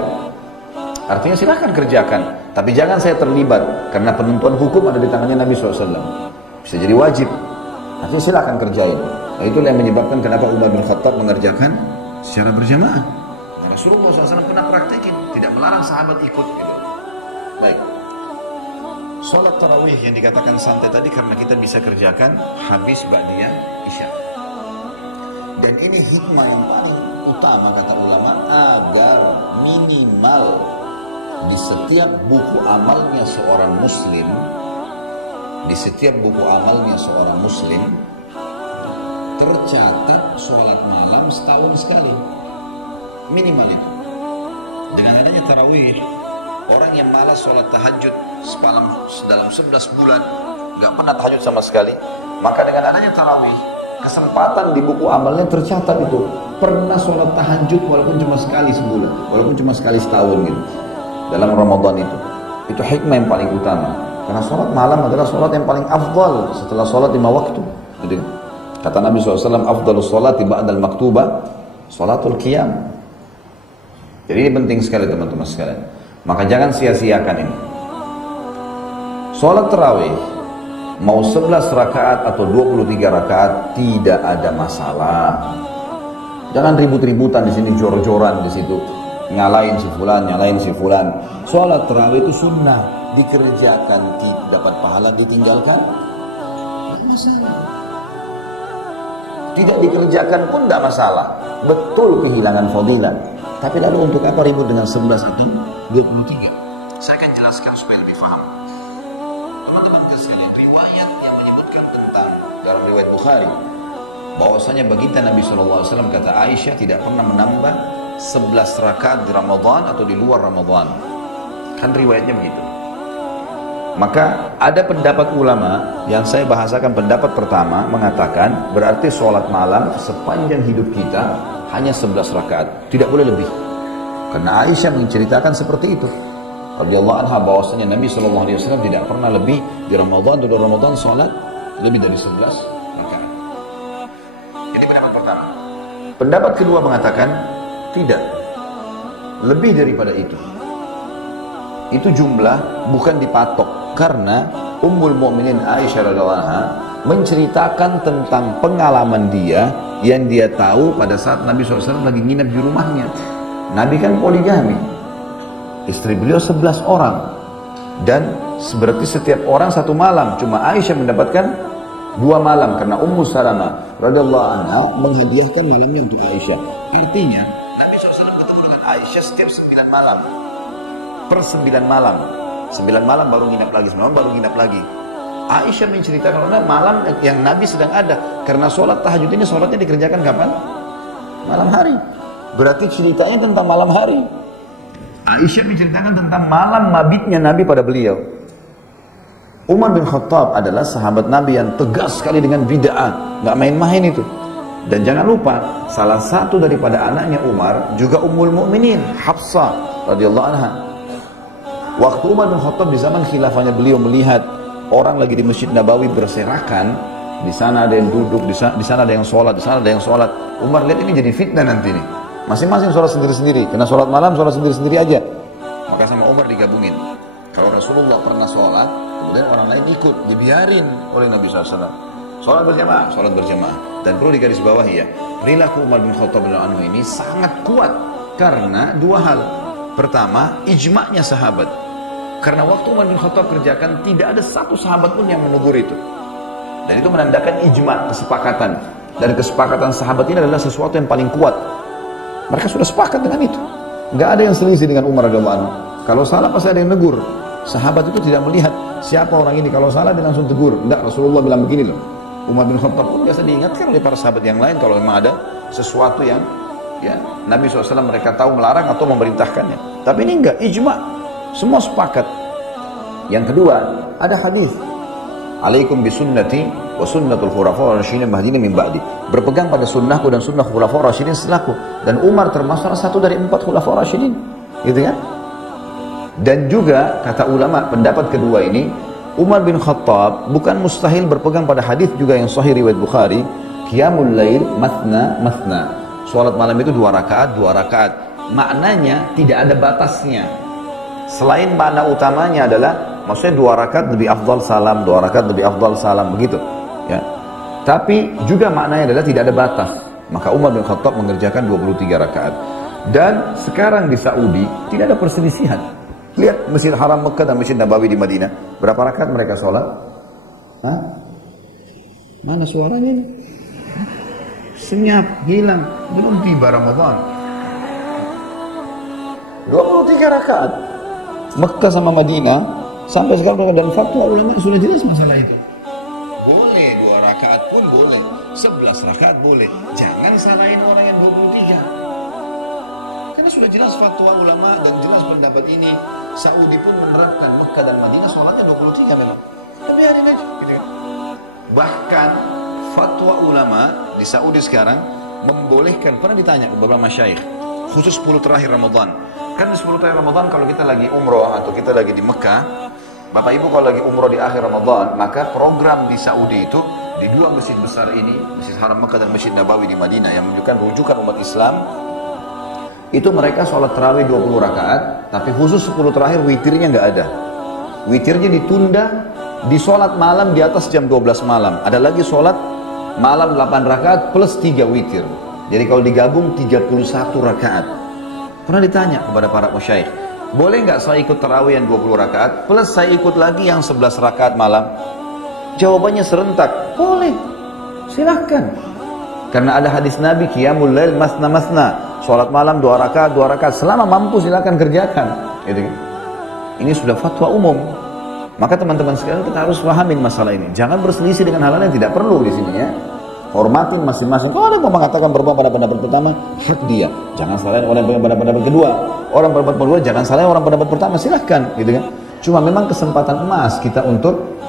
Artinya silahkan kerjakan, tapi jangan saya terlibat, karena penentuan hukum ada di tangannya Nabi SAW. Bisa jadi wajib, artinya silahkan kerjain. Nah, itulah yang menyebabkan kenapa Umar bin Khattab mengerjakan secara berjamaah. Nah, Rasulullah SAW pernah praktekin, tidak melarang sahabat ikut gitu. Baik. Sholat tarawih yang dikatakan santai tadi karena kita bisa kerjakan habis ba'diyah isya. Dan ini hikmah yang paling utama kata ulama, agar minimal di setiap buku amalnya seorang muslim, tercatat sholat malam setahun sekali, minimal itu. Dengan adanya tarawih, orang yang malas sholat tahajud dalam 11 bulan gak pernah tahajud sama sekali, maka dengan adanya tarawih, kesempatan di buku amalnya tercatat itu pernah sholat tahajud walaupun cuma sekali sebulan, walaupun cuma sekali setahun gitu, dalam Ramadan itu hikmah yang paling utama. Karena sholat malam adalah sholat yang paling afdal setelah sholat 5 waktu gitu. Kata Nabi SAW, afdalus sholati ba'dal maktubah sholatul qiyam. Jadi ini penting sekali teman-teman sekalian, maka jangan sia-siakan ini. Sholat tarawih mau 11 rakaat atau 23 rakaat tidak ada masalah. Jangan ribut-ributan di sini, jor-joran di situ, nyalain si fulan. Sholat tarawih itu sunnah, dikerjakan dapat pahala, ditinggalkan tidak masalah. Tidak dikerjakan pun tidak masalah, betul kehilangan fadilah. Tapi lalu untuk apa ribut dengan 11 atau 23? Saya akan jelaskan supaya lebih paham. Teman-teman sekalian, riwayat yang menyebutkan tentang dalam riwayat Bukhari bahwasanya baginda Nabi SAW kata Aisyah tidak pernah menambah 11 rakaat di Ramadan atau di luar Ramadan. Kan riwayatnya begitu. Maka ada pendapat ulama yang saya bahasakan. Pendapat pertama mengatakan berarti sholat malam sepanjang hidup kita hanya 11 rakaat, tidak boleh lebih. Karena Aisyah menceritakan seperti itu radhiyallahu anha, bahwasanya Nabi SAW tidak pernah lebih di Ramadan atau di Ramadan sholat lebih dari 11 rakaat. Ini pendapat pertama. Pendapat kedua mengatakan tidak, lebih daripada itu. Itu jumlah bukan dipatok, karena Ummul Mukminin Aisyah radhiyallahu anha menceritakan tentang pengalaman dia yang dia tahu pada saat Nabi SAW lagi nginep di rumahnya. Nabi kan poligami, istri beliau 11 orang, dan berarti setiap orang 1 malam. Cuma Aisyah mendapatkan 2 malam karena Ummu Salamah radhiyallahu anha menghadiahkan malamnya untuk Aisyah. Artinya Nabi SAW ketemu dengan Aisyah setiap 9 malam. Per 9 malam, 9 malam baru nginap lagi, 9 malam baru nginap lagi. Aisyah menceritakan karena malam yang Nabi sedang ada, karena sholat tahajud ini sholatnya dikerjakan kapan? Malam hari. Berarti ceritanya tentang malam hari. Aisyah menceritakan tentang malam mabitnya Nabi pada beliau. Umar bin Khattab adalah sahabat Nabi yang tegas sekali dengan bid'ah, nggak main-main itu. Dan jangan lupa, salah satu daripada anaknya Umar juga Ummul Mukminin Hafsah radhiyallahu anha. Waktu Umar bin Khattab di zaman khilafahnya beliau melihat orang lagi di Masjid Nabawi berserakan, di sana ada yang duduk, di sana ada yang sholat, di sana ada yang sholat. Umar lihat ini jadi fitnah nanti nih. Masing-masing sholat sendiri-sendiri, karena sholat malam sholat sendiri-sendiri aja. Maka sama Umar digabungin. Kalau Rasulullah pernah sholat, kemudian orang lain ikut, dibiarin oleh Nabi SAW. Sholat berjamaah. Dan perlu digarisbawahi ya, perilaku Umar bin Khattab radhiyallahu anhu ini sangat kuat karena 2 hal. Pertama, ijma'nya sahabat. Karena waktu Umar bin Khattab kerjakan, tidak ada satu sahabat pun yang menegur itu. Dan itu menandakan ijma', kesepakatan. Dan kesepakatan sahabat ini adalah sesuatu yang paling kuat. Mereka sudah sepakat dengan itu. Nggak ada yang selisih dengan Umar radhiyallahu anhu. Kalau salah pasti ada yang negur. Sahabat itu tidak melihat siapa orang ini. Kalau salah dia langsung tegur. Enggak, Rasulullah bilang begini loh. Umar bin Khattab pun biasa diingatkan oleh para sahabat yang lain kalau memang ada sesuatu yang ya Nabi SAW mereka tahu melarang atau memerintahkannya. Tapi ini enggak, ijma'. Semua sepakat. Yang kedua, ada hadis. Alaikum bisunnati wa sunnatul khulafaur rasyidin mahdiyyin min ba'di. Berpegang pada sunnahku dan sunnah khulafaur rasyidin setelahku. Dan Umar termasuk salah satu dari 4 khulafaur rasyidin. Gitu kan? Dan juga kata ulama pendapat kedua ini, Umar bin Khattab bukan mustahil berpegang pada hadis juga yang sahih riwayat Bukhari, qiyamul lail mathna mathna. Salat malam itu 2 rakaat, 2 rakaat. Maknanya tidak ada batasnya. Selain makna utamanya adalah maksudnya 2 rakaat lebih afdal salam, 2 rakaat lebih afdal salam, begitu ya. Tapi juga maknanya adalah tidak ada batas. Maka Umar bin Khattab mengerjakan 23 rakaat. Dan sekarang di Saudi tidak ada perselisihan. Lihat Masjid Haram Mekah dan Masjid Nabawi di Madinah. Berapa rakaat mereka sholat? Hah? Mana suaranya ini? Senyap, hilang. Belum tiba Ramadan. 23 rakaat. Mekah sama Madinah. Sampai sekarang dan fatwa ulama sudah jelas masalah itu. Boleh 2 rakaat pun boleh. 11 rakaat boleh. Jangan salahin orang yang 23. Karena sudah jelas fatwa ulama dan jelas pendapat ini. Saudi pun menerapkan Mekah dan Madinah sholatnya 23 memang. Tapi hari ini gitu kan. Bahkan fatwa ulama di Saudi sekarang membolehkan, pernah ditanya ke beberapa masyayikh, khusus 10 terakhir Ramadan. Kan di 10 terakhir Ramadan kalau kita lagi umroh atau kita lagi di Mekah, Bapak Ibu kalau lagi umroh di akhir Ramadan, maka program di Saudi itu di 2 masjid besar ini, Masjid Haram Mekah dan Masjid Nabawi di Madinah yang menunjukkan rujukan umat Islam, itu mereka sholat tarawih 20 rakaat, tapi khusus 10 terakhir witirnya nggak ada. Witirnya ditunda di sholat malam di atas jam 12 malam. Ada lagi sholat malam 8 rakaat plus 3 witir. Jadi kalau digabung 31 rakaat. Pernah ditanya kepada para masyayikh, boleh nggak saya ikut tarawih yang 20 rakaat plus saya ikut lagi yang 11 rakaat malam? Jawabannya serentak, boleh, silahkan. Karena ada hadis Nabi, qiyamul lail masna masna, sholat malam 2 rakaat, 2 rakaat, selama mampu silahkan kerjakan. Gitu. Ini sudah fatwa umum. Maka teman-teman sekalian kita harus pahamin masalah ini. Jangan berselisih dengan hal-hal yang tidak perlu di sini ya. Hormatin masing-masing. Kalau ada yang mengatakan berubah pada pendapat pertama, hak dia. Jangan salahin orang yang pada pendapat kedua. Orang pendapat kedua jangan salahin orang pendapat pertama, silahkan, gitu kan. Cuma memang kesempatan emas kita untuk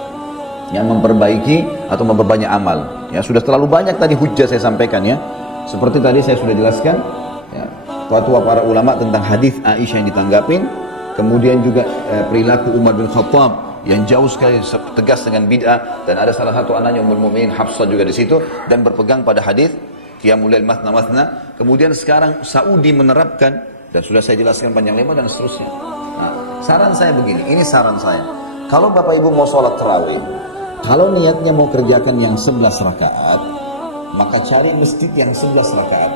yang memperbaiki atau memperbanyak amal. Ya sudah terlalu banyak tadi hujah saya sampaikan ya. Seperti tadi saya sudah jelaskan ya, fatwa para ulama tentang hadis Aisyah yang ditanggapin, kemudian juga perilaku Umar bin Khattab yang jauh sekali tegas dengan bid'ah, dan ada salah satu anaknya Ummul Mukminin Hafsah juga di situ dan berpegang pada hadis qiyamul lail mathna mathna. Kemudian sekarang Saudi menerapkan dan sudah saya jelaskan panjang lebar dan seterusnya. Nah, saran saya begini, ini saran saya. Kalau Bapak Ibu mau sholat tarawih, kalau niatnya mau kerjakan yang 11 rakaat, maka cari masjid yang 11 rakaat.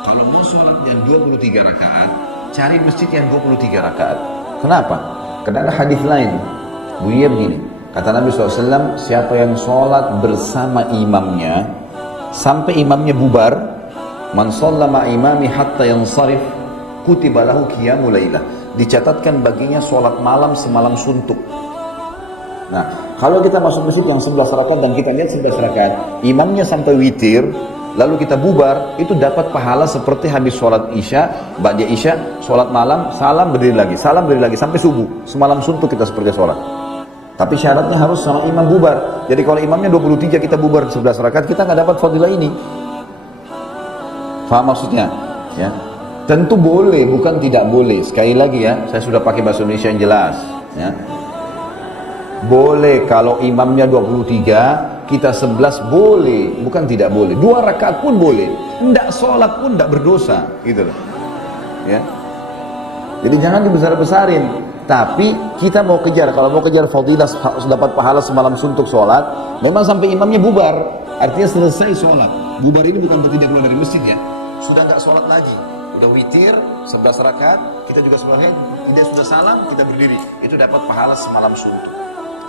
Kalau mau sholat yang 23 rakaat, cari masjid yang 23 rakaat. Kenapa? Karena ada hadis lain, bunyinya begini, kata Nabi SAW, siapa yang sholat bersama imamnya sampai imamnya bubar, man shallama imami hatta yansarif kutiba lahu qiyamul lailah, dicatatkan baginya sholat malam semalam suntuk. Nah, kalau kita masuk masjid yang 11 rakaat dan kita lihat 11 rakaat, imamnya sampai witir, lalu kita bubar, itu dapat pahala seperti habis sholat isya, ba'da isya, sholat malam, salam berdiri lagi, sampai subuh. Semalam suntuk kita seperti sholat. Tapi syaratnya harus sama imam bubar. Jadi kalau imamnya 23, kita bubar 11 rakaat, kita nggak dapat fadilah ini. Faham maksudnya? Ya. Tentu boleh, bukan tidak boleh. Sekali lagi ya, saya sudah pakai bahasa Indonesia yang jelas. Ya. Boleh kalau imamnya 23, kita 11 boleh, bukan tidak boleh. 2 rakaat pun boleh. Tidak sholat pun tidak berdosa, gitu loh. Ya. Jadi jangan dibesar-besarin. Tapi kita mau kejar, kalau mau kejar fadilah harus dapat pahala semalam suntuk sholat, memang sampai imamnya bubar. Artinya selesai sholat. Bubar ini bukan berarti dia keluar dari masjid ya. Sudah nggak sholat lagi. Udah witir, 11 rakaat, kita juga sholat, tidak sudah salam, kita berdiri. Itu dapat pahala semalam suntuk.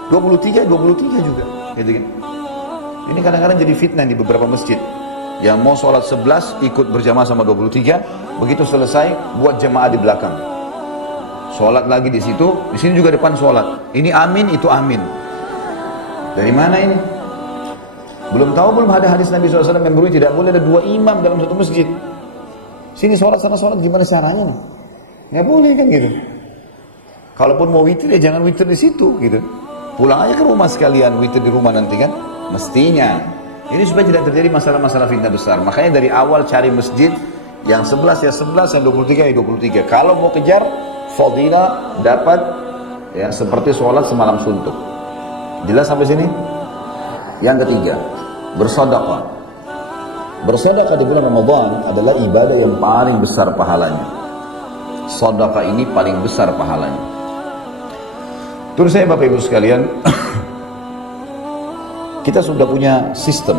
23 juga, gitu kan. Ini kadang-kadang jadi fitnah di beberapa masjid. Yang mau sholat 11 ikut berjamaah sama 23, begitu selesai buat jamaah di belakang. Sholat lagi di situ, di sini juga depan sholat. Ini amin, itu amin. Dari mana ini? Belum tahu, belum ada hadis Nabi SAW yang berbunyi tidak boleh ada 2 imam dalam satu masjid. Sini sholat sana sholat, gimana caranya nih? Nggak boleh kan gitu. Kalaupun mau witir ya jangan witir di situ gitu. Pulang aja ke rumah sekalian, witir di rumah nanti kan. Mestinya. Ini supaya tidak terjadi masalah-masalah fitnah besar. Makanya dari awal cari masjid yang 11 ya 11, yang 23 ya 23. Kalau mau kejar fadilah dapat ya seperti sholat semalam suntuk. Jelas sampai sini? Yang ketiga, bersedekah. Bersedekah di bulan Ramadan adalah ibadah yang paling besar pahalanya. Sedekah ini paling besar pahalanya. Terus saya Bapak Ibu sekalian, Kita sudah punya sistem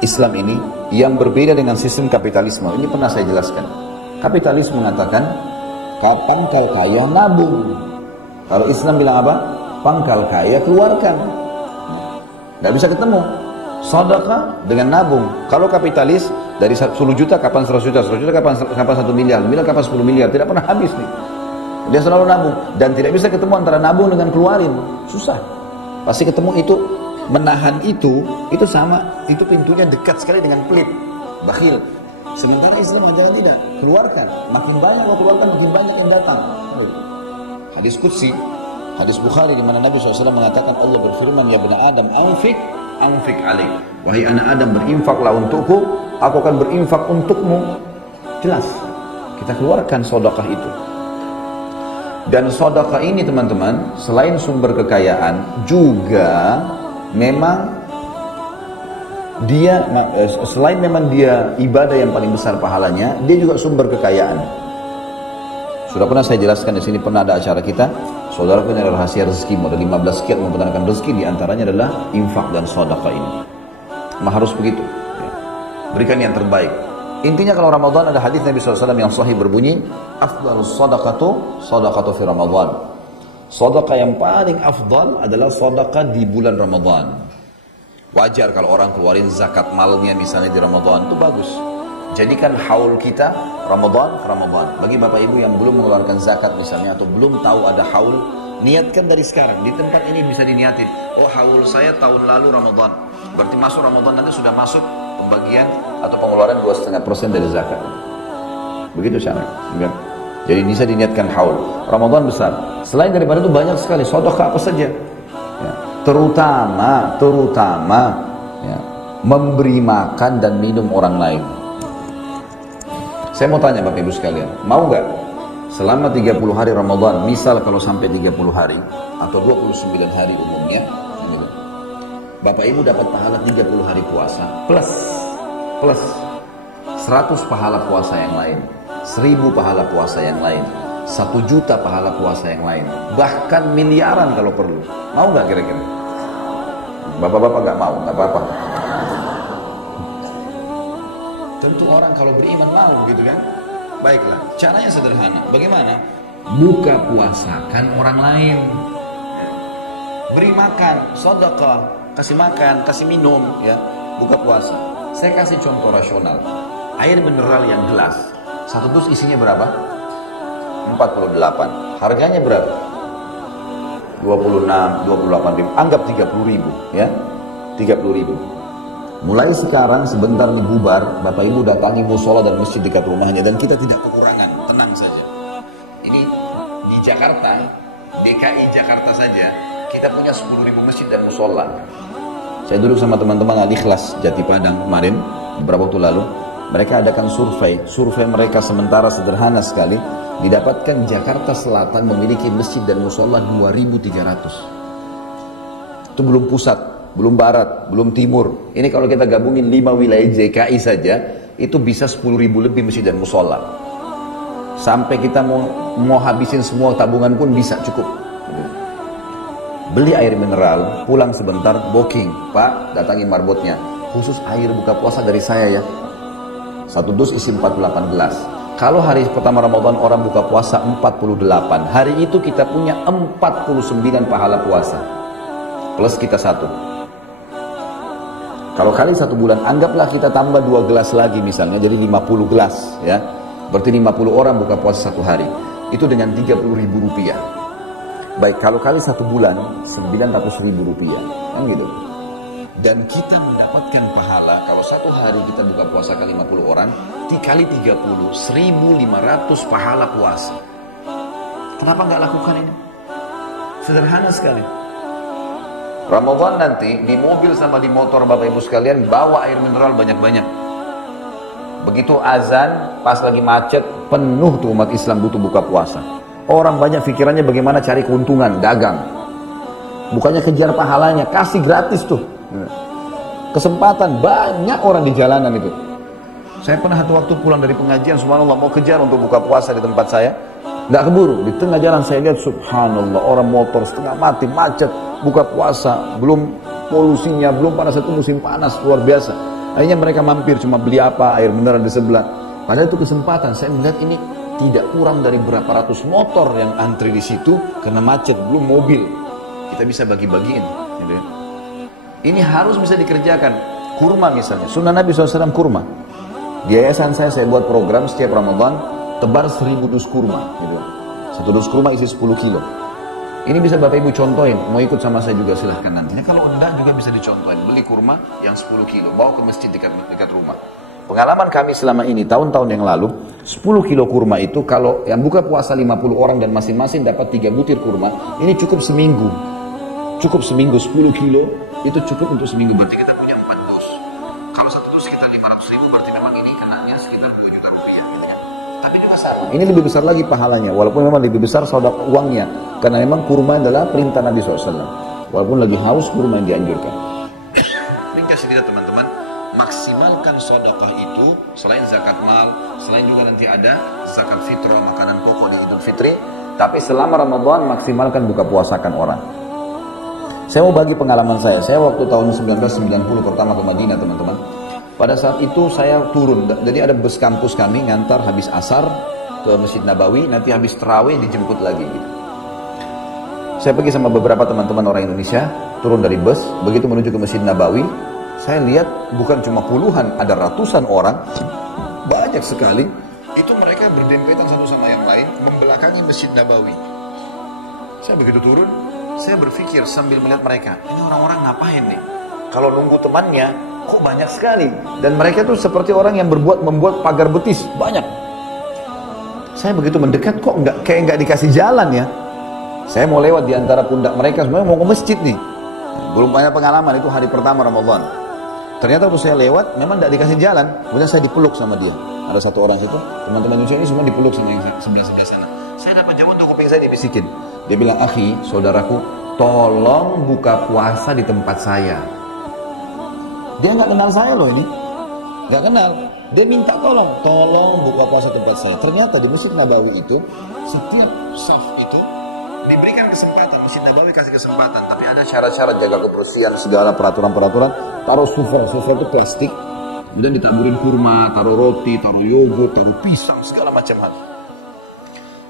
Islam ini yang berbeda dengan sistem kapitalisme. Ini pernah saya jelaskan. Kapitalis mengatakan, pangkal kaya nabung. Kalau Islam bilang apa? Pangkal kaya keluarkan. Nggak bisa ketemu. Sedekah dengan nabung. Kalau kapitalis, dari 10 juta kapan 100 juta, 100 juta kapan 1 miliar, miliar kapan 10 miliar, tidak pernah habis nih. Dia selalu nabung. Dan tidak bisa ketemu antara nabung dengan keluarin. Susah. Pasti ketemu itu, menahan itu sama, itu pintunya dekat sekali dengan pelit, bakhil. Sementara Islam jangan tidak, keluarkan. Makin banyak lo keluarkan, makin banyak yang datang. Hadis Qudsi, hadis Bukhari di mana Nabi SAW mengatakan, Allah berfirman, ya bani Adam, anfik alaik. Wahai anak Adam, berinfaklah untukku, aku akan berinfak untukmu. Jelas, kita keluarkan sedekah itu. Dan sedekah ini teman-teman, selain sumber kekayaan, juga memang dia, selain memang dia ibadah yang paling besar pahalanya, dia juga sumber kekayaan. Sudah pernah saya jelaskan di sini, pernah ada acara kita, saudara punya rahasia rezeki, ada 15 sekian mempertahankan rezeki, diantaranya adalah infak dan sedekah ini. Harus begitu, ya. Berikan yang terbaik. Intinya kalau Ramadan ada hadis Nabi SAW yang sahih berbunyi, afdalus sadaqatu fi Ramadan. Sedekah yang paling afdal adalah sedekah di bulan Ramadan. Wajar kalau orang keluarin zakat malnya misalnya di Ramadan, itu bagus. Jadikan haul kita Ramadan ke Ramadan. Bagi bapak ibu yang belum mengeluarkan zakat misalnya, atau belum tahu ada haul, niatkan dari sekarang. Di tempat ini bisa diniatin, oh haul saya tahun lalu Ramadan, berarti masuk Ramadan nanti sudah masuk pembagian atau pengeluaran 2,5% dari zakat. Begitu syaratnya. Jadi bisa diniatkan haul. Ramadan besar. Selain daripada itu banyak sekali sedekah apa saja. Ya. Terutama ya, memberi makan dan minum orang lain. Saya mau tanya Bapak Ibu sekalian, mau nggak selama 30 hari Ramadan, misal kalau sampai 30 hari atau 29 hari umumnya, gitu, Bapak Ibu dapat pahala 30 hari puasa plus 100 pahala puasa yang lain, 1000 pahala puasa yang lain, 1 juta pahala puasa yang lain, bahkan miliaran kalau perlu. Mau nggak kira-kira? Bapak-bapak nggak mau, nggak apa-apa. Tentu orang kalau beriman mau, gitu kan? Baiklah, caranya sederhana. Bagaimana? Buka puasakan orang lain. Beri makan, sedekah, kasih makan, kasih minum, ya. Buka puasa. Saya kasih contoh rasional. Air mineral yang gelas, 1 dus isinya berapa? 48. Harganya berapa? 26, 28 ribu. Anggap 30 ribu, ya. 30 ribu. Mulai sekarang sebentar nih bubar, Bapak Ibu datangi musola dan masjid dekat rumahnya, dan kita tidak kekurangan, tenang saja. Ini di Jakarta, DKI Jakarta saja, kita punya 10.000 masjid dan musola. Saya duduk sama teman-teman Al-Ikhlas Jati Padang kemarin, beberapa waktu lalu, mereka adakan survei mereka sementara sederhana sekali, didapatkan Jakarta Selatan memiliki masjid dan musola 2.300. Itu belum pusat, belum barat, belum timur. Ini kalau kita gabungin 5 wilayah JKI saja, itu bisa 10.000 lebih masjid dan musola. Sampai kita mau habisin semua tabungan pun bisa, cukup. Beli air mineral, pulang sebentar, booking. Pak, datangi marbotnya. Khusus air buka puasa dari saya ya. 1 dus isi 48 gelas. Kalau hari pertama Ramadan orang buka puasa 48, hari itu kita punya 49 pahala puasa. Plus kita 1. Kalau kali 1 bulan, anggaplah kita tambah 2 gelas lagi misalnya, jadi 50 gelas ya. Berarti 50 orang buka puasa 1 hari. Itu dengan 30.000 rupiah. Baik, kalau kali 1 bulan, 900.000 rupiah. Kan gitu. Dan kita mendapatkan pahala, kalau 1 hari kita buka puasa kali 50 orang, dikali 30, 1.500 pahala puasa. Kenapa nggak lakukan ini? Sederhana sekali. Ramadan nanti di mobil sama di motor Bapak Ibu sekalian bawa air mineral banyak-banyak. Begitu azan, pas lagi macet, penuh tuh umat Islam butuh buka puasa. Orang banyak pikirannya bagaimana cari keuntungan, dagang. Bukannya kejar pahalanya, kasih gratis tuh. Kesempatan, banyak orang di jalanan itu. Saya pernah satu waktu pulang dari pengajian, subhanallah, mau kejar untuk buka puasa di tempat saya. Nggak keburu, di tengah jalan saya lihat subhanallah, orang motor setengah mati, macet, buka puasa, belum polusinya, belum pada satu musim panas luar biasa. Akhirnya mereka mampir cuma beli apa, air mineral di sebelah. Padahal itu kesempatan. Saya melihat ini tidak kurang dari berapa ratus motor yang antri di situ karena macet, belum mobil. Kita bisa bagi-bagiin. Gitu ya. Ini harus bisa dikerjakan. Kurma misalnya, sunnah Nabi SAW kurma. Di yayasan saya buat program setiap Ramadan tebar 1000 dus kurma. Gitu. Satu dus kurma isi 10 kilo. Ini bisa Bapak Ibu contohin, mau ikut sama saya juga silahkan nantinya. Kalau enggak juga bisa dicontohin, beli kurma yang 10 kilo, bawa ke masjid dekat rumah. Pengalaman kami selama ini, tahun-tahun yang lalu, 10 kilo kurma itu kalau yang buka puasa 50 orang dan masing-masing dapat 3 butir kurma, ini cukup seminggu. Cukup seminggu 10 kilo, itu cukup untuk seminggu, berarti kita punya 4 dus. Kalau satu dus sekitar 500.000, berarti memang ini kenanya sekitar 2 juta rupiah. Gitu kan? Tapi ini besar. Ini lebih besar lagi pahalanya, walaupun memang lebih besar sedekah uangnya. Karena memang kurma adalah perintah Nabi SAW. Walaupun lagi haus, kurma yang dianjurkan. Ringkas cerita teman-teman, maksimalkan sedekah itu, selain zakat mal, selain juga nanti ada zakat fitrah, makanan pokok di Idul Fitri. Tapi selama Ramadan, maksimalkan buka puasakan orang. Saya mau bagi pengalaman saya. Saya waktu tahun 1990 pertama ke Madinah teman-teman. Pada saat itu saya turun, jadi ada bus kampus kami ngantar habis asar ke Masjid Nabawi, nanti habis tarawih dijemput lagi gitu. Saya pergi sama beberapa teman-teman orang Indonesia, turun dari bus, begitu menuju ke Masjid Nabawi, saya lihat bukan cuma puluhan, ada ratusan orang, banyak sekali, itu mereka berdempetan satu sama yang lain, membelakangi Masjid Nabawi. Saya begitu turun, saya berpikir sambil melihat mereka, ini orang-orang ngapain nih? Kalau nunggu temannya, kok banyak sekali? Dan mereka tuh seperti orang yang membuat pagar betis, banyak. Saya begitu mendekat, kok kayak nggak dikasih jalan ya? Saya mau lewat di antara pundak mereka, semuanya mau ke masjid nih. Belum banyak pengalaman, itu hari pertama Ramadan. Ternyata waktu saya lewat, memang tidak dikasih jalan. Kemudian saya dipeluk sama dia. Ada satu orang situ, teman-teman Indonesia ini semua dipeluk sama yang sebelah-sebelah sana. Saya dapat jawab untuk kuping saya dibisikin. Dia bilang, akhi, saudaraku, tolong buka puasa di tempat saya. Dia nggak kenal saya loh ini. Nggak kenal. Dia minta tolong buka puasa tempat saya. Ternyata di Masjid Nabawi itu, setiap saf itu, diberikan kesempatan, Masjid Nabawi kasih kesempatan, tapi ada cara-cara jaga kebersihan, segala peraturan-peraturan. Taruh sufra itu plastik, kemudian ditaburin kurma, taruh roti, taruh yogurt, taruh pisang, segala macam hal.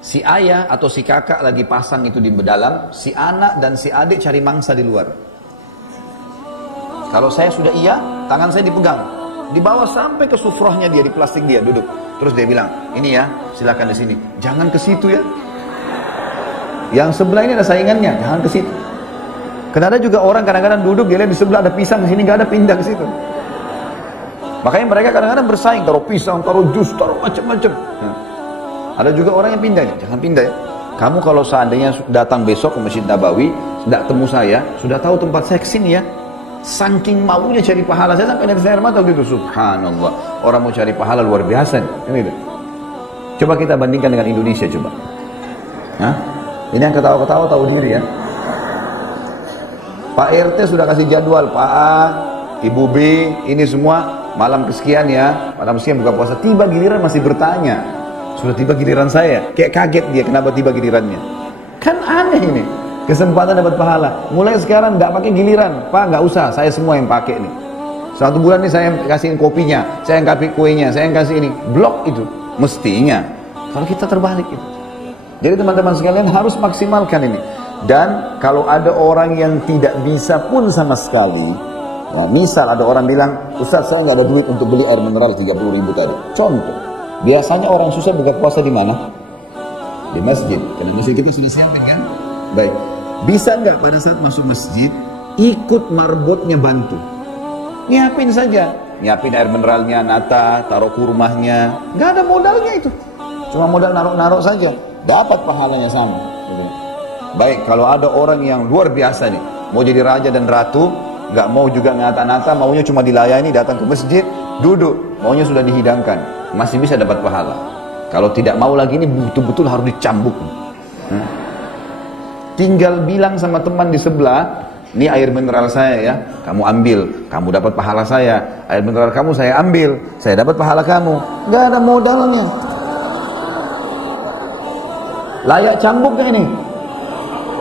Si ayah atau si kakak lagi pasang itu di dalam, si anak dan si adik cari mangsa di luar. Kalau saya sudah iya, tangan saya dipegang, dibawa sampai ke sufrahnya dia, di plastik dia duduk. Terus dia bilang, ini ya, silakan di sini, jangan ke situ ya. Yang sebelah ini ada saingannya, jangan ke situ. Karena ada juga orang kadang-kadang duduk, dia lihat di sebelah ada pisang, di sini nggak ada, pindah ke situ. Makanya mereka kadang-kadang bersaing, taruh pisang, taruh jus, taruh macam-macam. Ada juga orang yang pindah, jangan pindah ya. Kamu kalau seandainya datang besok ke Masjid Nabawi, tidak temu saya, sudah tahu tempat saya kesini ya. Saking maunya cari pahala, saya sampai dari air mata gitu, subhanallah. Orang mau cari pahala luar biasa nih. Coba kita bandingkan dengan Indonesia coba. Hah? Ini yang ketawa-ketawa tahu diri ya. Pak RT sudah kasih jadwal, Pak A, Ibu B, ini semua malam kesekian ya, malam kesekian buka puasa. Tiba giliran masih bertanya, sudah tiba giliran saya. Kayak kaget dia kenapa tiba gilirannya. Kan aneh ini, kesempatan dapat pahala. Mulai sekarang nggak pakai giliran, Pak nggak usah, saya semua yang pakai nih. Satu bulan ini saya yang kasihin kopinya, saya yang kasih kuenya, saya yang kasih ini. Blok itu, mestinya. Kalau kita terbalik itu. Jadi teman-teman sekalian harus maksimalkan ini. Dan kalau ada orang yang tidak bisa pun sama sekali, nah, misal ada orang bilang, Ustaz saya nggak ada duit untuk beli air mineral 30.000 tadi. Contoh, biasanya orang susah buka puasa di mana? Di masjid. Karena masjid kita sudah siapin kan? Baik. Bisa nggak pada saat masuk masjid ikut marbotnya bantu? Nyiapin saja, nyiapin air mineralnya, nata, taruh kurmahnya, nggak ada modalnya itu. Cuma modal naruh-naruh saja. Dapat pahalanya sama. Baik, kalau ada orang yang luar biasa nih, mau jadi raja dan ratu, nggak mau juga ngata-nata, maunya cuma dilayani, datang ke masjid, duduk, maunya sudah dihidangkan, masih bisa dapat pahala. Kalau tidak mau lagi ini betul-betul harus dicambuk. Tinggal bilang sama teman di sebelah, ini air mineral saya ya, kamu ambil, kamu dapat pahala saya. Air mineral kamu saya ambil, saya dapat pahala kamu. Nggak ada modalnya. Layak cambuk gak ini?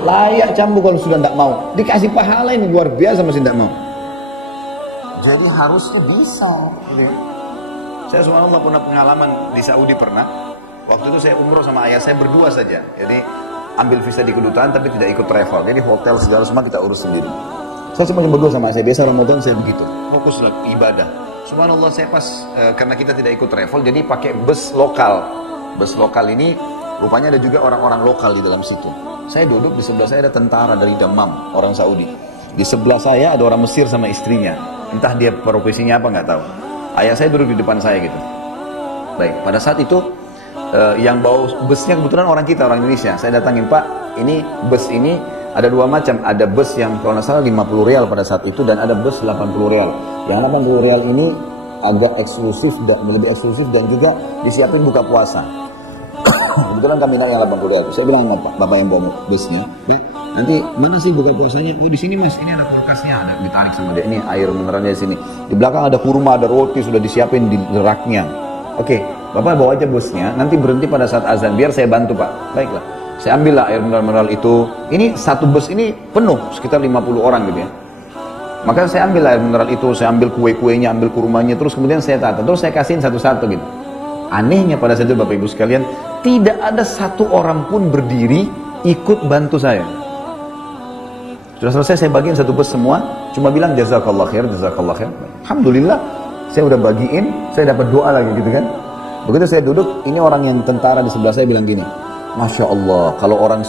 layak cambuk kalau sudah tidak mau. Dikasih pahala ini luar biasa masih tidak mau. Jadi harus tuh bisa. Ya. Saya subhanallah pernah pengalaman di Saudi pernah. Waktu itu saya umroh sama ayah saya berdua saja. Jadi ambil visa di kedutaan tapi tidak ikut travel. Jadi hotel segala semua kita urus sendiri. Saya cuma berdua sama ayah saya. Biasa Ramadan saya begitu. Fokus ibadah. Subhanallah saya pas karena kita tidak ikut travel jadi pakai bus lokal. Bus lokal ini rupanya ada juga orang-orang lokal di dalam situ. Saya duduk di sebelah saya ada tentara dari Dammam, orang Saudi. Di sebelah saya ada orang Mesir sama istrinya. Entah dia profesinya apa nggak tahu. Ayah saya duduk di depan saya gitu. Baik, pada saat itu yang bawa busnya kebetulan orang kita, orang Indonesia. Saya datangin, Pak, ini bus ini ada dua macam. Ada bus yang kalau nggak salah 50 rial pada saat itu dan ada bus 80 rial. Yang 80 rial ini agak eksklusif dan lebih eksklusif dan juga disiapin buka puasa. Kebetulan kami naik yang 80 rial. Saya bilang sama bapak yang bawa busnya, nanti mana sih buka puasanya? Oh di sini mas, ini ada kulkasnya, ada ditarik sama dia. Ini air mineralnya di sini. Di belakang ada kurma, ada roti sudah disiapin di raknya. Oke, bapak bawa aja busnya. Nanti berhenti pada saat azan, biar saya bantu pak. Baiklah. Saya ambillah air mineral itu. Ini satu bus ini penuh, sekitar 50 orang gitu ya. Maka saya ambil air mineral itu, saya ambil kue-kuenya, ambil kurmanya, terus kemudian saya tata, terus saya kasihin satu-satu gitu. Anehnya pada saat itu bapak ibu sekalian, tidak ada satu orang pun berdiri ikut bantu saya. Sudah selesai saya bagiin satu bus semua, cuma bilang jazakallah khair, jazakallah khair. Alhamdulillah, saya udah bagiin, saya dapat doa lagi gitu kan. Begitu saya duduk, ini orang yang tentara di sebelah saya bilang gini, Masya Allah, kalau orang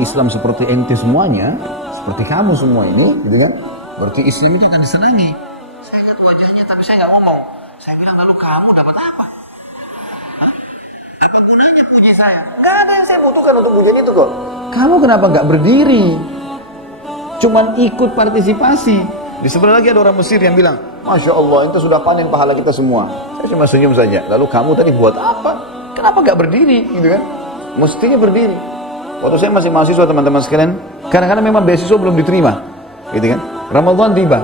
Islam seperti ente semuanya, seperti kamu semua ini, gitu kan, berarti Islam itu akan disenangi. Saya ingat wajahnya, tapi saya nggak ngomong. Saya bilang, lalu kamu dapat apa? Dan gunanya puji saya. Nggak ada yang saya butuhkan untuk pujian itu kok. Kamu kenapa nggak berdiri? Cuman ikut partisipasi. Di sebelah lagi ada orang Mesir yang bilang, Masya Allah, itu sudah panen pahala kita semua. Saya cuma senyum saja. Lalu kamu tadi buat apa? Kenapa nggak berdiri? Gitu kan? Mestinya berdiri. Waktu saya masih mahasiswa teman-teman sekalian, kadang-kadang memang beasiswa belum diterima, gitu kan? Ramadan tiba,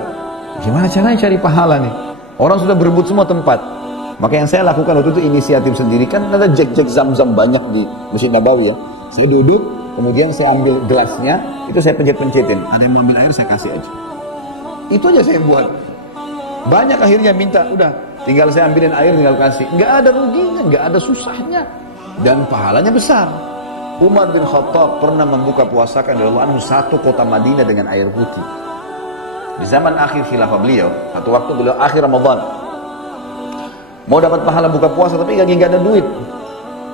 gimana caranya cari pahala nih? Orang sudah berebut semua tempat. Maka yang saya lakukan waktu itu inisiatif sendiri, kan ada jek-jek zam-zam banyak di Masjid Nabawi ya. Saya duduk, kemudian saya ambil gelasnya, itu saya pencet-pencetin. Ada yang mau ambil air, saya kasih aja. Itu aja saya buat. Banyak akhirnya minta, udah, tinggal saya ambilin air, tinggal kasih. Nggak ada ruginya, nggak ada susahnya. Dan pahalanya besar. Umar bin Khattab pernah membuka puasakan dari Allah satu kota Madinah dengan air putih. Di zaman akhir khilafah beliau, satu waktu beliau akhir Ramadan, mau dapat pahala buka puasa tapi lagi nggak ada duit.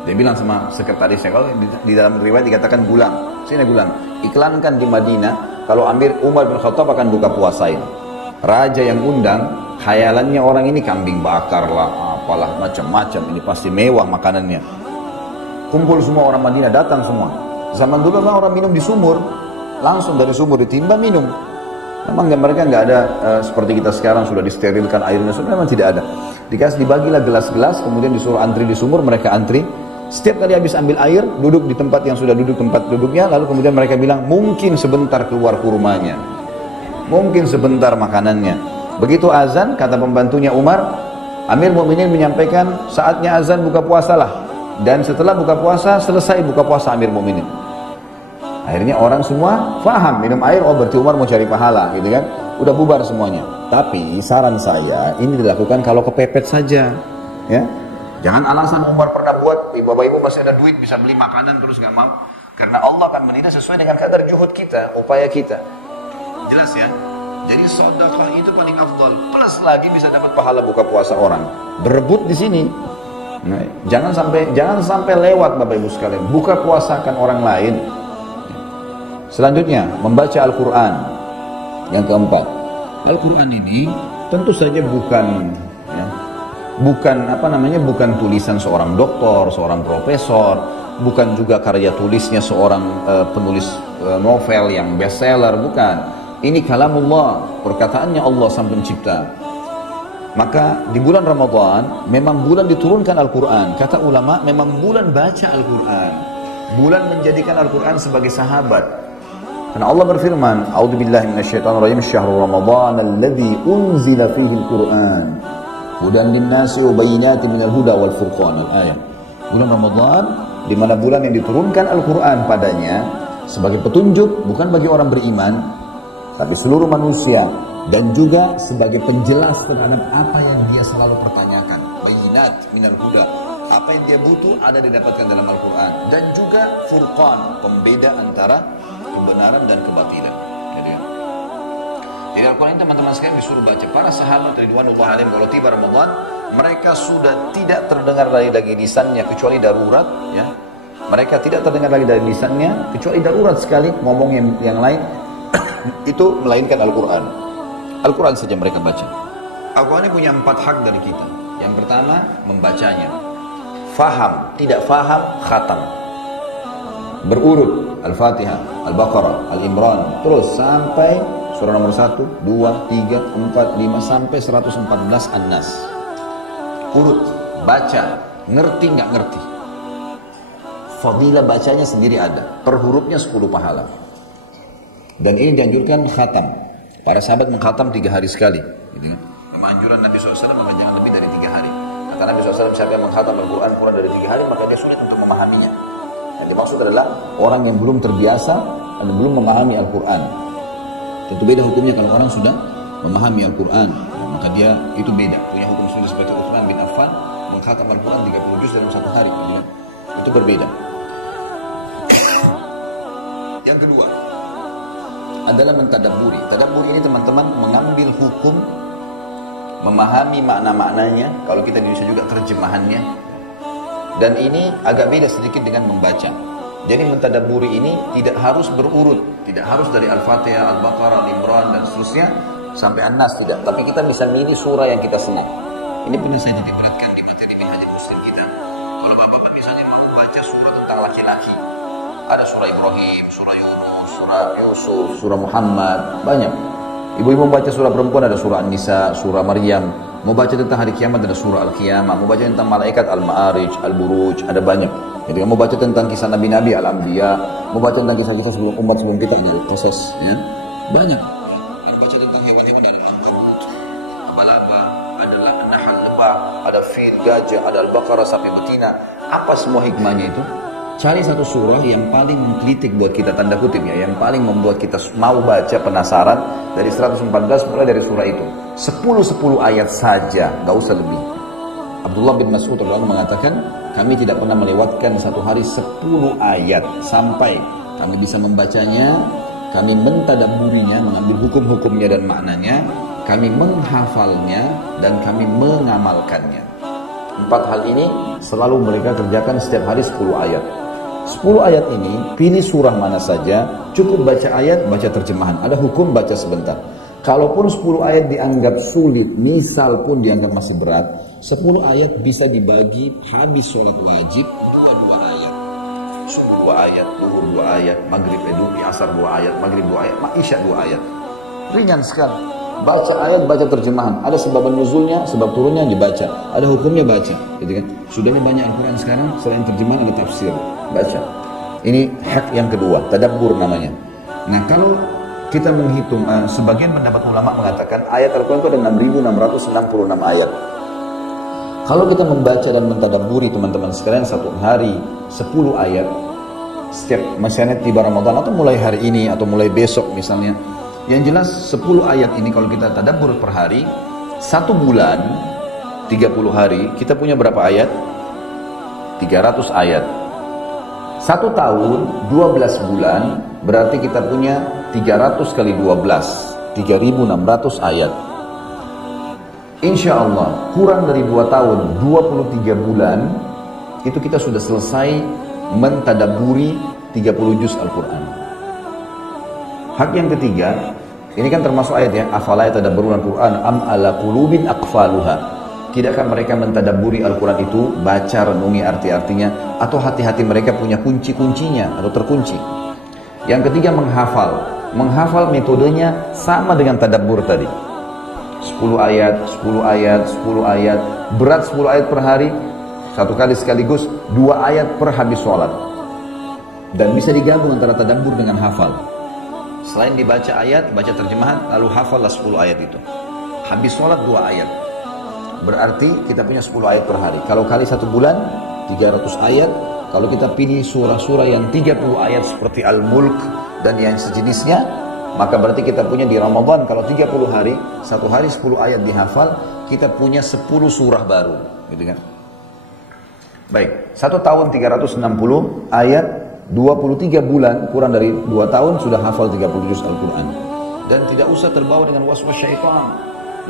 Dia bilang sama sekretarisnya, kalau di dalam riwayat dikatakan gulang, sini gulang, iklankan di Madinah kalau Umar bin Khattab akan buka puasain. Raja yang undang, khayalannya orang ini kambing bakar lah, apalah macam-macam, ini pasti mewah makanannya. Kumpul semua orang Madinah, datang semua. Zaman dulu memang orang minum di sumur, langsung dari sumur ditimba minum. Memang mereka nggak ada seperti kita sekarang sudah disterilkan airnya, memang tidak ada. Dibagilah gelas-gelas, kemudian disuruh antri di sumur, mereka antri. Setiap kali habis ambil air, duduk di tempat yang sudah duduk tempat duduknya, lalu kemudian mereka bilang, mungkin sebentar keluar kurmanya, mungkin sebentar makanannya. Begitu azan, kata pembantunya Umar, Amir Mu'minin menyampaikan saatnya azan buka puasalah. Dan setelah buka puasa, selesai buka puasa Amir Mu'minin. Akhirnya orang semua faham, minum air, oh berarti Umar mau cari pahala, gitu kan. Udah bubar semuanya. Tapi saran saya, ini dilakukan kalau kepepet saja. Ya, jangan alasan Umar pernah buat, bapak ibu masih ada duit, bisa beli makanan terus nggak mau. Karena Allah akan menilai sesuai dengan kadar juhud kita, upaya kita. Jelas ya? Jadi sedekah itu paling afdal. Plus lagi bisa dapat pahala buka puasa orang. Berebut di sini. Nah, jangan sampai lewat Bapak Ibu sekalian. Buka puasakan orang lain. Selanjutnya membaca Al-Quran. Yang keempat, Al-Quran ini tentu saja bukan bukan tulisan seorang doktor, seorang profesor, bukan juga karya tulisnya seorang penulis novel yang bestseller, bukan. Ini kalamullah, perkataannya Allah sang pencipta. Maka di bulan Ramadan memang bulan diturunkan Al-Quran. Kata ulama memang bulan baca Al-Quran, bulan menjadikan Al-Quran sebagai sahabat. Karena Allah berfirman, A'udzubillahi minasyaitonirrajim, syahrul Ramadan alladzi unzila fihi Al-Quran hudan linnasi wa bayyinatin minal huda wal furqan. Ayat. Bulan Ramadan di mana bulan yang diturunkan Al-Quran padanya sebagai petunjuk bukan bagi orang beriman, tapi seluruh manusia, dan juga sebagai penjelas terhadap apa yang dia selalu pertanyakan. Bayinat minal huda, apa yang dia butuh ada didapatkan dalam Al-Quran, dan juga furqan, pembeda antara kebenaran dan kebatilan. Jadi Al-Quran ini teman-teman sekalian disuruh baca. Para sahabat ridwanullah alaihim kalau tiba Ramadan, mereka sudah tidak terdengar lagi dari lisannya kecuali darurat, ya. Mereka tidak terdengar lagi dari lisannya kecuali darurat sekali ngomong yang lain itu melainkan Al-Quran. Al-Quran saja mereka baca. Al-Quran ini punya 4 hak dari kita. Yang pertama, membacanya. Faham, tidak faham, khatam. Berurut, Al-Fatihah, Al-Baqarah, Al-Imran, terus sampai surah nomor 1, 2, 3, 4, 5, sampai 114 An-Nas. Urut, baca, ngerti nggak ngerti. Fadilah bacanya sendiri ada, per hurufnya 10 pahala. Dan ini dianjurkan khatam. Para sahabat mengkhatam 3 hari sekali. Gitu. Anjuran Nabi SAW maka jangan lebih dari 3 hari. Kata Nabi SAW, siapa yang mengkhatam Al-Quran kurang dari 3 hari, maka dia sulit untuk memahaminya. Yang dimaksud adalah orang yang belum terbiasa dan belum memahami Al-Quran. Tentu beda hukumnya kalau orang sudah memahami Al-Quran. Maka dia itu beda. Punya hukum sulit seperti Utsman bin Affan mengkhatam Al-Quran 30 juz dalam 1 hari. Gitu. Itu berbeda. Yang kedua adalah mentadabburi. Tadabbur ini teman-teman mengambil hukum, memahami makna-maknanya, kalau kita bisa juga terjemahannya. Dan ini agak beda sedikit dengan membaca. Jadi mentadabburi ini tidak harus berurut, tidak harus dari Al-Fatihah, Al-Baqarah, Al-Imran dan seterusnya sampai An-Nas, tidak. Tapi kita bisa milih surah yang kita senang. Ini pernah saya titik beratkan di materi Minhajul Muslim kita. Kalau bapak-bapak misalnya mau membaca surah tentang laki-laki, ada surah Ibrahim, surah Yunus, surah Yusuf, surah Muhammad, banyak. Ibu-ibu membaca surah perempuan ada surah An-Nisa, surah Maryam. Mau baca tentang hari kiamat ada surah Al-Qiyamah. Mau baca tentang malaikat Al-Ma'arij, Al-Buruj, ada banyak. Jadi mau baca tentang kisah Nabi-Nabi, Al-Anbiya. Mau baca tentang kisah-kisah sebelum umat sebelum kita dari proses, ya. Banyak. Mau baca tentang hewan-hewan ada Ankabut, Abalaba, ada Nahl, lebah, ada fil, gajah, ada Al-Baqarah sampai betina. Apa semua hikmahnya itu? Cari satu surah yang paling menggelitik buat kita, tanda kutip ya, yang paling membuat kita mau baca, penasaran. Dari 114 mulai dari surah itu 10 ayat saja, gak usah lebih. Abdullah bin Mas'ud radhiyallahu mengatakan, kami tidak pernah melewatkan satu hari 10 ayat sampai kami bisa membacanya, kami mentadabburinya, mengambil hukum-hukumnya dan maknanya, kami menghafalnya dan kami mengamalkannya. 4 hal ini selalu mereka kerjakan setiap hari 10 ayat. 10 ayat ini, pilih surah mana saja, cukup baca ayat, baca terjemahan. Ada hukum, baca sebentar. Kalaupun 10 ayat dianggap sulit, misal pun dianggap masih berat, 10 ayat bisa dibagi habis sholat wajib, 2 ayat. Subuh 2 ayat, zuhur 2 ayat, maghrib 2, asar 2 ayat, maghrib 2 ayat, isya 2 ayat. Ringan sekali. Baca ayat, baca terjemahan. Ada sebab nuzulnya, sebab turunnya dibaca. Ada hukumnya baca. Gitu kan? Sudahnya banyak Al-Quran sekarang, selain terjemahan ada tafsir. Baca. Ini hak yang kedua, tadabbur namanya. Nah kalau kita menghitung, sebagian pendapat ulama mengatakan ayat Al-Quran itu ada 6.666 ayat. Kalau kita membaca dan mentadabburi teman-teman sekalian satu hari 10 ayat, setiap misalnya tiba Ramadan atau mulai hari ini atau mulai besok misalnya, yang jelas 10 ayat ini kalau kita tadabbur per hari, 1 bulan 30 hari kita punya berapa ayat? 300 ayat. 1 tahun 12 bulan berarti kita punya 300 kali 12 3.600 ayat. Insya Allah kurang dari 2 tahun 23 bulan itu kita sudah selesai mentadabburi 30 juz Al-Quran. Hak yang ketiga, ini kan termasuk ayat ya, afala yatadabbaruna Al-Quran am ala qulubin aqfaluha. Tidakkah mereka mentadabburi Al-Quran itu, baca, renungi arti-artinya, atau hati-hati mereka punya kunci-kuncinya atau terkunci. Yang ketiga menghafal. Menghafal metodenya sama dengan tadabbur tadi. 10 ayat, 10 ayat, 10 ayat, berat 10 ayat per hari, satu kali sekaligus 2 ayat per habis sholat. Dan bisa digabung antara tadabbur dengan hafal. Selain dibaca ayat, baca terjemahan, lalu hafallah 10 ayat itu. Habis sholat 2 ayat. berarti kita punya 10 ayat per hari. Kalau kali 1 bulan, 300 ayat. Kalau kita pilih surah-surah yang 30 ayat seperti Al-Mulk dan yang sejenisnya, maka berarti kita punya di Ramadan, kalau 30 hari, 1 hari 10 ayat dihafal, kita punya 10 surah baru. Gitu kan? Baik, 1 tahun 360 ayat, 23 bulan, kurang dari 2 tahun sudah hafal 30 juz Al-Quran. Dan tidak usah terbawa dengan waswas syaitan.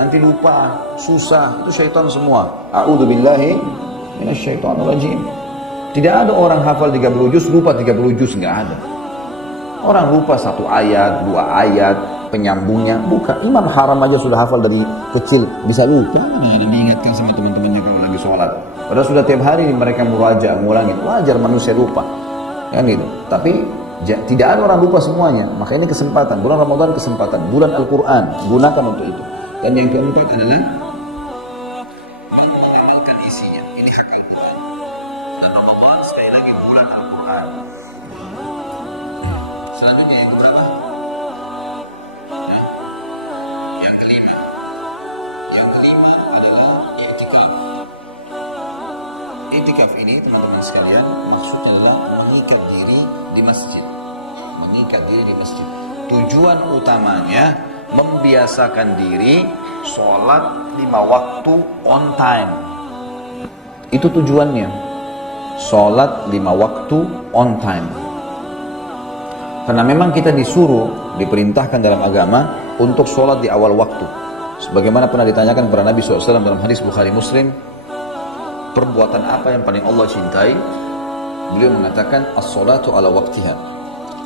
Nanti lupa, susah, itu syaitan semua. A'udzubillahi minasyaitonir rajim. Tidak ada orang hafal 30 juz, lupa 30 juz, nggak ada. Orang lupa 1 ayat, 2 ayat, penyambungnya, bukan. Imam Haram aja sudah hafal dari kecil, bisa lupa. Mana diingatkan sama teman-temannya kalau lagi sholat. Padahal sudah tiap hari mereka muraja, ngulangin. Wajar manusia lupa. Kan gitu. Tapi tidak ada orang lupa semuanya. Maka ini kesempatan. Bulan Ramadan kesempatan. Bulan Al-Quran. Gunakan untuk itu. Dan yang keempat adalah mengamalkan isinya. Ini hak Al-Quran. Dan Ramadan sekali lagi bulan Al-Quran. Selanjutnya yang berapa? Yang kelima. Yang kelima adalah i'tikaf. I'tikaf ini teman-teman sekalian maksudnya adalah mengikat diri di masjid. Mengikat diri di masjid. Tujuan utamanya membiasakan diri sholat 5 waktu on time. Itu tujuannya. Sholat 5 waktu on time. Karena memang kita disuruh, diperintahkan dalam agama untuk sholat di awal waktu. Sebagaimana pernah ditanyakan kepada Nabi SAW dalam hadis Bukhari Muslim, perbuatan apa yang paling Allah cintai? Beliau mengatakan as-sholatu ala waktiha,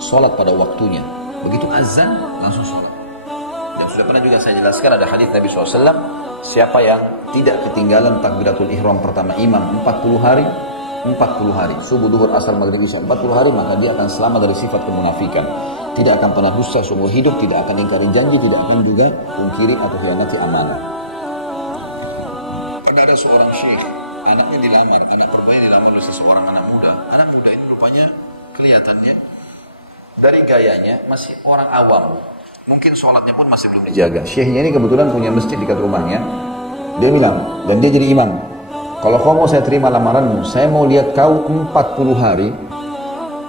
sholat pada waktunya. Begitu azan langsung sholat. Dan sudah pernah juga saya jelaskan ada hadis Nabi SAW, siapa yang tidak ketinggalan takbiratul ihram pertama imam 40 hari, subuh, duhur, asar, maghrib, isya 40 hari, maka dia akan selamat dari sifat kemunafikan. Tidak akan pernah dusta seumur hidup, tidak akan ingkari janji, tidak akan juga pungkiri atau khianati amanah. Pernah ada seorang syekh, anaknya dilamar, anak perempuan dilamar oleh seseorang anak muda. Anak muda ini rupanya kelihatannya dari gayanya masih orang awam. Mungkin sholatnya pun masih belum dijaga. Syekhnya ini kebetulan punya masjid dekat rumahnya. Dia bilang, dan dia jadi imam, kalau kau mau saya terima lamaranmu, saya mau lihat kau 40 hari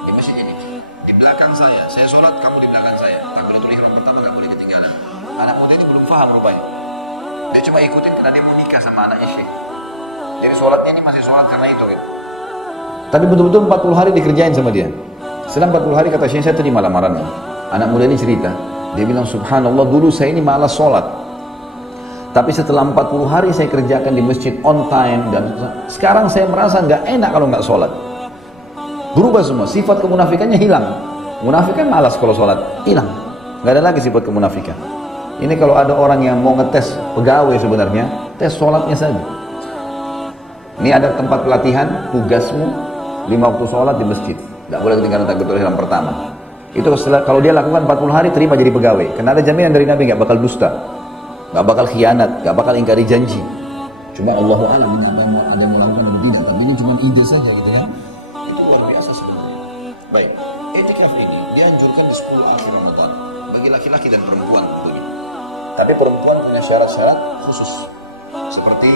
di masjid ini, di belakang saya sholat, kamu di belakang saya. Takbiratul ihram pertama gak boleh ketinggalan. Anak muda ini belum paham rupanya. Dia cuma ikutin karena dia mau nikah sama anaknya syekh. Jadi sholatnya ini masih sholat karena itu gitu. Tapi betul-betul 40 hari dikerjain sama dia. Setelah 40 hari kata syekh, saya terima lamaranmu. Anak muda ini cerita, dia bilang subhanallah, dulu saya ini malas sholat. Tapi setelah 40 hari saya kerjakan di masjid on time, dan sekarang saya merasa nggak enak kalau nggak sholat. Berubah semua, sifat kemunafikannya hilang. Munafikan malas kalau sholat, hilang. Nggak ada lagi sifat kemunafikan. Ini kalau ada orang yang mau ngetes pegawai sebenarnya, tes sholatnya saja. Ini ada tempat pelatihan, tugasmu 5 waktu sholat di masjid. Nggak boleh ketinggalan takbiratul ihram pertama. Itu kalau dia lakukan 40 hari, terima jadi pegawai. Karena ada jaminan dari Nabi nggak bakal dusta, nggak bakal khianat, nggak bakal ingkari janji. Cuma Allahu a'lam ada yang melakukan dan tidak. Tapi ini cuma ide saja gitu ya. Itu luar biasa sebenarnya. Baik, i'tikaf ini dianjurkan di 10 akhir Ramadan bagi laki-laki dan perempuan tentunya. Tapi perempuan punya syarat-syarat khusus, seperti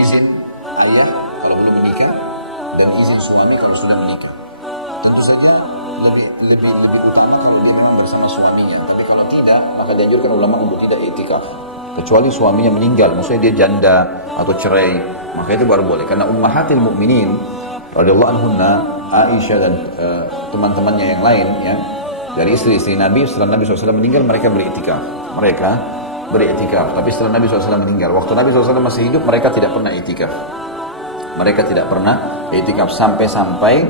izin ayah kalau belum menikah dan izin suami kalau sudah menikah. Tentu saja lebih utama kalau dia memang bersama suaminya. Tapi kalau tidak, maka dianjurkan ulama untuk tidak i'tikaf. Kecuali suaminya meninggal, maksudnya dia janda atau cerai, maka itu baru boleh. Karena ummahatil mukminin radhiyallahu anhunna, Aisyah dan teman-temannya yang lain ya, dari istri-istri Nabi, setelah Nabi SAW meninggal mereka beriktikaf. Tapi setelah Nabi SAW meninggal, waktu Nabi SAW masih hidup, mereka tidak pernah iktikaf. Mereka tidak pernah iktikaf sampai-sampai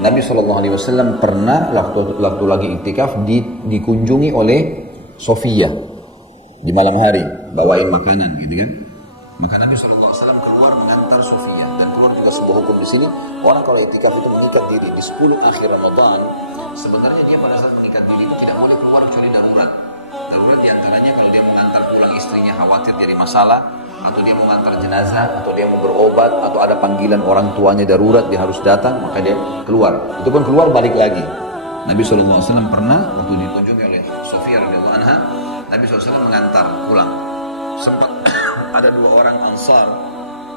Nabi SAW pernah waktu lagi iktikaf dikunjungi oleh Sofia di malam hari, bawain makanan gitu kan. Maka Nabi SAW keluar mengantar Sofia, dan keluar juga sebuah hukum di sini, orang kalau iktikaf itu mengikat diri di 10 akhir Ramadan. Sebenarnya dia pada saat mengikat diri itu tidak boleh keluar kecuali darurat. Darurat diantaranya kalau dia mengantar pulang istrinya khawatir jadi masalah, atau dia mau mengantar jenazah, atau dia mau berobat, atau ada panggilan orang tuanya darurat dia harus datang, maka dia keluar. Itu pun keluar balik lagi. Nabi SAW pernah waktu dikunjungi oleh Sofia radhiyallahu anha, Nabi SAW mengantar pulang. Sempat ada dua orang Ansar,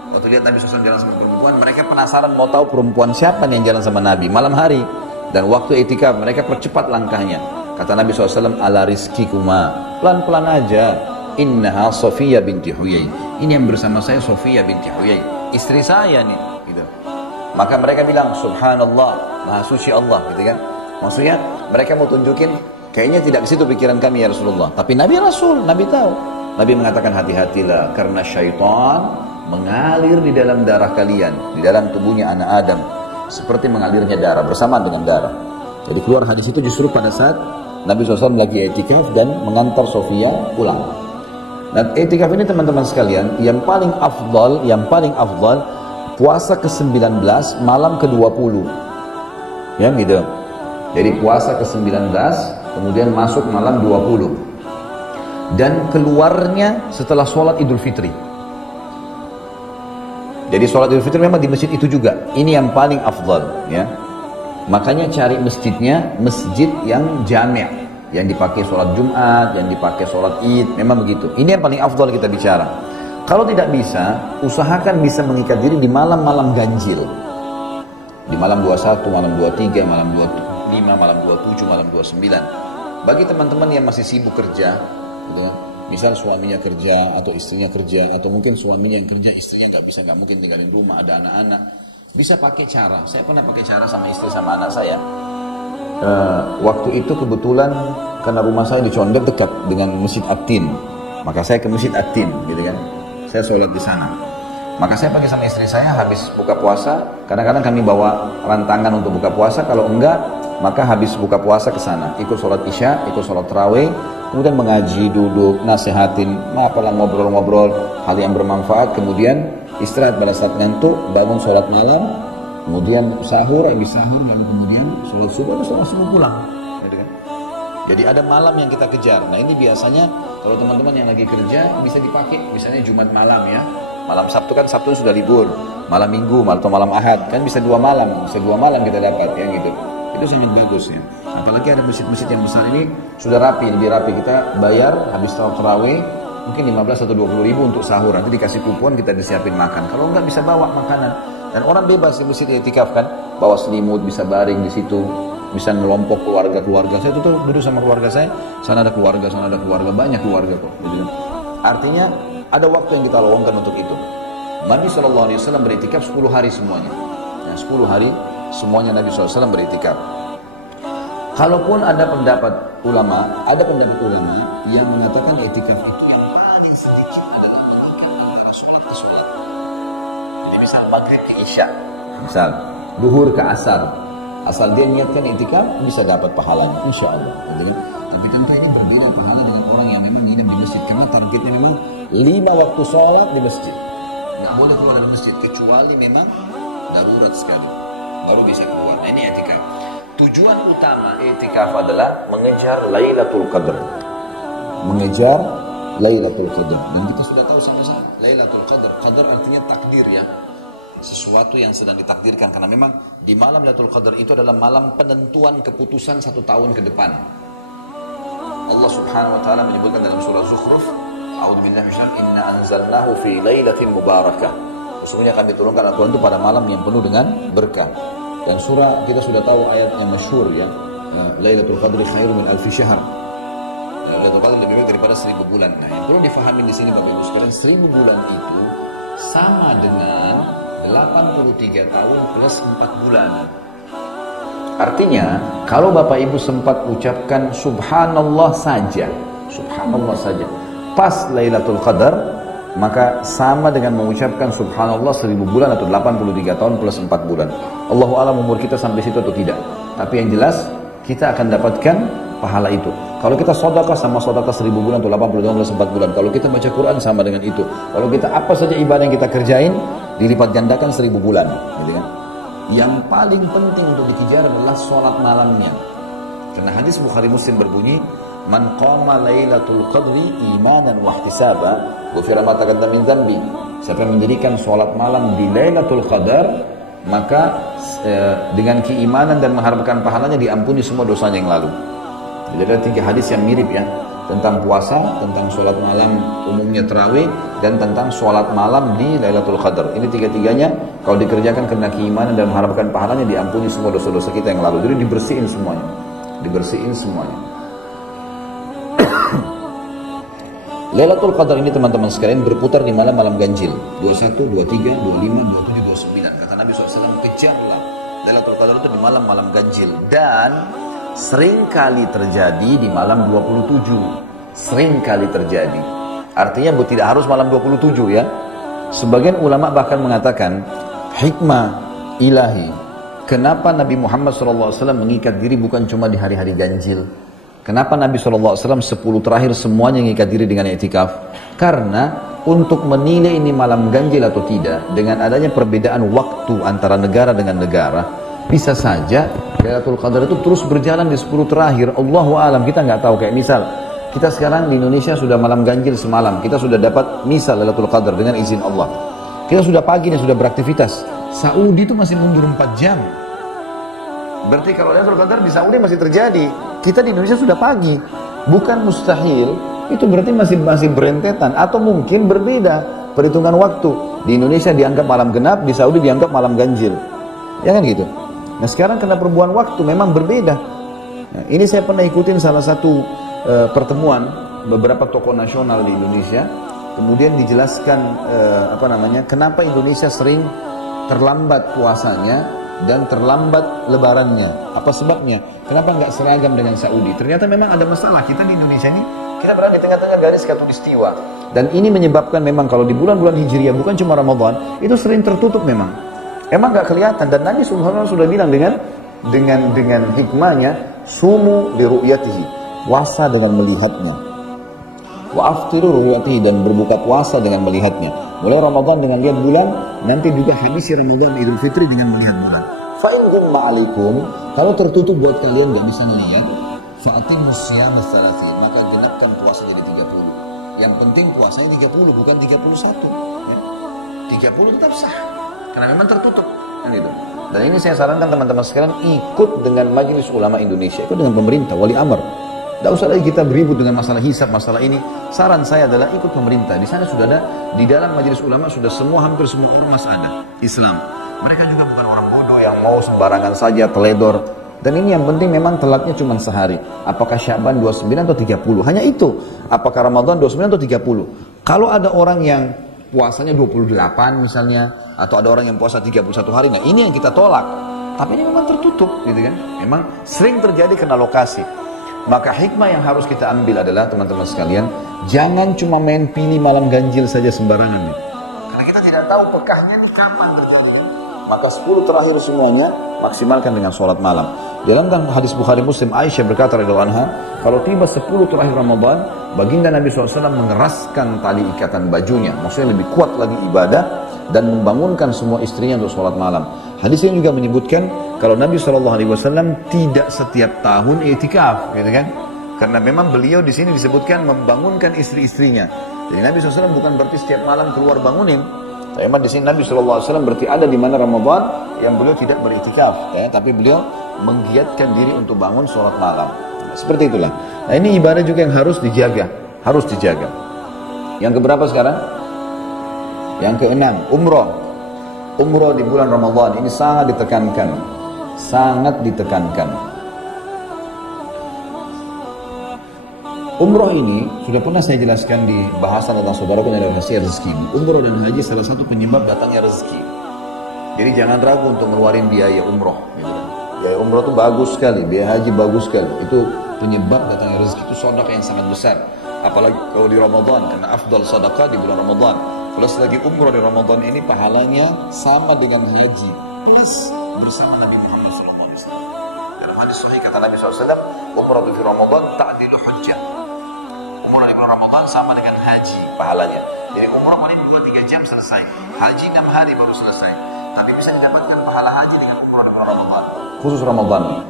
waktu lihat Nabi SAW jalan sama perempuan, mereka penasaran mau tahu perempuan siapa nih yang jalan sama Nabi malam hari. Dan waktu itikaf mereka percepat langkahnya. Kata Nabi SAW, ala rizkikuma, pelan-pelan aja. Innaha Sofiyah binti Huyai. Ini yang bersama saya Sofiyah binti Huyai, istri saya nih. Gitu. Maka mereka bilang, subhanallah, maha suci Allah. Gitu kan? Maksudnya mereka mau tunjukin, kayaknya tidak ke situ pikiran kami ya Rasulullah. Tapi Nabi Rasul, Nabi tahu. Nabi mengatakan hati-hatilah, karena syaitan mengalir di dalam darah kalian, di dalam tubuhnya anak Adam, seperti mengalirnya darah, bersamaan dengan darah. Jadi keluar hadis itu justru pada saat Nabi SAW lagi etikaf dan mengantar Sofia pulang. Nah, etikaf ini teman-teman sekalian, yang paling afdal, puasa ke-19 malam ke-20. Ya gitu. Jadi puasa ke-19 kemudian masuk malam 20. Dan keluarnya setelah sholat Idul Fitri. Jadi sholat Idul Fitri memang di masjid itu juga. Ini yang paling afdal, ya. Makanya cari masjidnya masjid yang jami', yang dipakai sholat Jumat, yang dipakai sholat Id, memang begitu. Ini yang paling afdal kita bicara. Kalau tidak bisa, usahakan bisa mengikat diri di malam-malam ganjil. Di malam 21, malam 23, malam 25, malam 27, malam 29. Bagi teman-teman yang masih sibuk kerja, gitu, misal suaminya kerja atau istrinya kerja, atau mungkin suaminya yang kerja, istrinya nggak mungkin tinggalin rumah, ada anak-anak, bisa pakai cara. Saya pernah pakai cara sama istri sama anak saya. Waktu itu kebetulan karena rumah saya di Condet dekat dengan Masjid At-Tin, maka saya ke Masjid At-Tin, gitu kan. Saya sholat di sana. Maka saya pakai sama istri saya habis buka puasa. Kadang-kadang kami bawa rantangan untuk buka puasa. Kalau enggak, maka habis buka puasa ke sana, ikut sholat isya, ikut sholat tarawih, kemudian mengaji, duduk, nasihatin, apalah ngobrol-ngobrol hal yang bermanfaat, kemudian istirahat pada saat ngantuk, bangun sholat malam, kemudian sahur, habis sahur, lalu kemudian sholat subuh, sholat subuh pulang. Gitu kan? Jadi ada malam yang kita kejar. Nah ini biasanya kalau teman-teman yang lagi kerja bisa dipakai, misalnya Jumat malam ya, malam Sabtu kan Sabtu sudah libur, malam Minggu atau malam Ahad kan bisa 2 malam, kita dapat ya gitu. Itu sangat bagus ya. Apalagi ada masjid-masjid yang besar ini sudah rapi, lebih rapi. Kita bayar habis tarawih mungkin 15 atau 20 ribu untuk sahur, nanti dikasih kupuan, kita disiapin makan. Kalau enggak bisa bawa makanan. Dan orang bebas di masjid itikaf kan, bawa selimut, bisa baring di situ, bisa ngelompok keluarga-keluarga. Saya tuh duduk sama keluarga saya, sana ada keluarga, banyak keluarga kok. Gitu. Artinya ada waktu yang kita luangkan untuk itu. Nabi SAW beritikaf 10 hari semuanya. Ya, 10 hari semuanya Nabi SAW beritikaf. Kalaupun ada pendapat ulama yang mengatakan itikaf itu yang paling sedikit adalah mengikat antara sholat ke sholat. Jadi misal maghrib ke isya, misal duhur ke asar, asal dia niatkan itikaf bisa dapat pahalanya, insya Allah. Tapi tentu ini berbeda pahala dengan orang yang memang nginep di masjid, karena targetnya memang 5 waktu sholat di masjid. Nggak boleh keluar dari masjid kecuali memang darurat sekali, baru bisa keluar. Nah, ini itikaf. Tujuan utama itikaf adalah mengejar Lailatul Qadar. Mengejar Lailatul Qadar. Dan kita sudah tahu sama-sama Lailatul Qadar. Qadar artinya takdir ya. Sesuatu yang sedang ditakdirkan. Karena memang di malam Lailatul Qadar itu adalah malam penentuan keputusan 1 tahun ke depan. Allah Subhanahu wa taala menyebutkan dalam surah Zukhruf, A'udzubillahi minasyaitonir rajim, inna anzalnahu fi lailatin mubarakah. Sesungguhnya kami turunkan Al-Quran itu pada malam yang penuh dengan berkah. Dan surah kita sudah tahu ayat yang masyhur ya, Lailatul Qadri khairum min alfi syahr. Lailatul Qadri lebih baik daripada 1000 bulan. Nah, yang perlu difahami di sini Bapak Ibu sekalian, 1000 bulan itu sama dengan 83 tahun plus 4 bulan. Artinya, kalau Bapak Ibu sempat ucapkan subhanallah saja, pas Lailatul Qadar, maka sama dengan mengucapkan subhanallah 1000 bulan atau 83 tahun plus 4 bulan. Allahu a'lam umur kita sampai situ atau tidak. Tapi yang jelas kita akan dapatkan pahala itu. Kalau kita sedekah sama sedekah 1000 bulan atau 80 tahun plus 4 bulan. Kalau kita baca Quran sama dengan itu. Kalau kita apa saja ibadah yang kita kerjain dilipat gandakan 1000 bulan, gitu kan? Yang paling penting untuk dikejar adalah sholat malamnya. Karena hadis Bukhari Muslim berbunyi, man qama lailatul qadri imanan wa ihtisaba ghufira ma taqaddama min dhanbi. Siapa yang mendirikan salat malam di Lailatul Qadar, maka dengan keimanan dan mengharapkan pahalanya diampuni semua dosanya yang lalu. Jadi ada 3 hadis yang mirip ya. tentang puasa, tentang sholat malam umumnya tarawih, dan tentang sholat malam di Lailatul Qadar. Ini tiga-tiganya kalau dikerjakan karena keimanan dan mengharapkan pahalanya, diampuni semua dosa-dosa kita yang lalu. Jadi dibersihin semuanya, dibersihin semuanya. Lailatul Qadar ini teman-teman sekalian berputar di malam-malam ganjil 21, 23, 25, 27, 29. Kata Nabi SAW, kejarlah Lailatul Qadar itu di malam-malam ganjil, dan sering kali terjadi di malam 27. Sering kali terjadi. Artinya tidak harus malam 27 ya. Sebagian ulama bahkan mengatakan hikmah ilahi kenapa Nabi Muhammad SAW mengikat diri bukan cuma di hari-hari ganjil. Kenapa Nabi SAW 10 terakhir semuanya mengikat diri dengan i'tikaf? Karena untuk menilai ini malam ganjil atau tidak, dengan adanya perbedaan waktu antara negara dengan negara, bisa saja Lailatul Qadar itu terus berjalan di 10 terakhir. Allahu a'lam, kita nggak tahu. Kayak misal kita sekarang di Indonesia sudah malam ganjil semalam, kita sudah dapat misal Lailatul Qadar dengan izin Allah. Kita sudah pagi nih, sudah beraktivitas. Saudi itu masih mundur 4 jam. Berarti kalau Lailatul Qadar di Saudi masih terjadi, kita di Indonesia sudah pagi. Bukan mustahil, itu berarti masih berentetan atau mungkin berbeda perhitungan waktu. Di Indonesia dianggap malam genap, di Saudi dianggap malam ganjil. Ya kan gitu. Nah sekarang karena perubahan waktu memang berbeda. Nah, ini saya pernah ikutin salah satu pertemuan beberapa tokoh nasional di Indonesia. Kemudian dijelaskan kenapa Indonesia sering terlambat puasanya dan terlambat lebarannya. Apa sebabnya? Kenapa nggak seragam dengan Saudi? Ternyata memang ada masalah. Kita di Indonesia ini, kita berada di tengah-tengah garis khatulistiwa. Dan ini menyebabkan memang kalau di bulan-bulan Hijriah, bukan cuma Ramadan, itu sering tertutup memang. Emang nggak kelihatan. Dan Nabi Subhanahu sudah bilang dengan hikmahnya, sumu li ru'yatihi, puasa dengan melihatnya. Wa aftiru ru'yatihi, dan berbuka puasa dengan melihatnya. Mulai Ramadan dengan lihat bulan, nanti juga habis Ramadan Idul Fitri dengan melihat bulan. Fa in gumma alaikum, kalau tertutup buat kalian nggak bisa melihat, fa atimmus siyam ats-tsalatsin, maka genapkan puasa jadi 30. Yang penting puasanya 30 bukan 31. Ya. 30 tetap sah. Karena memang tertutup kan itu. Dan ini saya sarankan teman-teman sekalian ikut dengan Majelis Ulama Indonesia, ikut dengan pemerintah, wali amr. Tidak usah lagi kita beribut dengan masalah hisab, masalah ini. Saran saya adalah ikut pemerintah. Di sana sudah ada, di dalam Majelis Ulama sudah hampir semua ormas ada Islam. Mereka juga bukan orang bodoh yang mau sembarangan saja teledor. Dan ini yang penting memang telatnya cuma sehari. Apakah Sya'ban 29 atau 30? Hanya itu. Apakah Ramadan 29 atau 30? Kalau ada orang yang puasanya 28 misalnya, atau ada orang yang puasa 31 hari, nah ini yang kita tolak. Tapi ini memang tertutup gitu kan. Memang sering terjadi karena lokasi. Maka hikmah yang harus kita ambil adalah teman-teman sekalian, jangan cuma main pilih malam ganjil saja sembarangan nih. Karena kita tidak tahu pekahnya ini kapan terjadi. Maka 10 terakhir semuanya maksimalkan dengan sholat malam. Dalam hadis Bukhari Muslim, Aisyah berkata radhiyallahu anha, kalau tiba 10 terakhir Ramadan, baginda Nabi SAW mengeraskan tali ikatan bajunya, maksudnya lebih kuat lagi ibadah, dan membangunkan semua istrinya untuk sholat malam. Hadis ini juga menyebutkan kalau Nabi SAW tidak setiap tahun i'tikaf, gitu kan? Karena memang beliau di sini disebutkan membangunkan istri-istrinya. Jadi Nabi SAW bukan berarti setiap malam keluar bangunin. Tapi memang di sini Nabi SAW berarti ada di mana Ramadan yang beliau tidak beriktikaf, ya, tapi beliau menggiatkan diri untuk bangun sholat malam. Seperti itulah. Nah ini ibadah juga yang harus dijaga, harus dijaga. Yang keberapa sekarang? Yang keenam, umroh. Umroh di bulan Ramadan ini sangat ditekankan, sangat ditekankan. Umroh ini sudah pernah saya jelaskan di bahasan tentang saudaraku yang ada rahasia rezeki. Umroh dan haji salah satu penyebab datangnya rezeki. Jadi jangan ragu untuk ngeluarin biaya umroh. Gitu kan. Biaya umroh itu bagus sekali, biaya haji bagus sekali. Itu penyebab datangnya rezeki, itu sedekah yang sangat besar. Apalagi kalau di Ramadan, karena afdal sedekah di bulan Ramadan. Plus lagi umroh di Ramadan ini pahalanya sama dengan haji. Plus bersama Nabi Muhammad SAW. Dalam hadis sahih kata Nabi SAW, umroh di Ramadan ta'dilu hujjah. Umroh di bulan Ramadan sama dengan haji pahalanya. Jadi umroh paling 2-3 jam selesai. Haji 6 hari baru selesai. Tapi bisa didapatkan pahala haji dengan umroh di bulan Ramadan. Khusus Ramadan.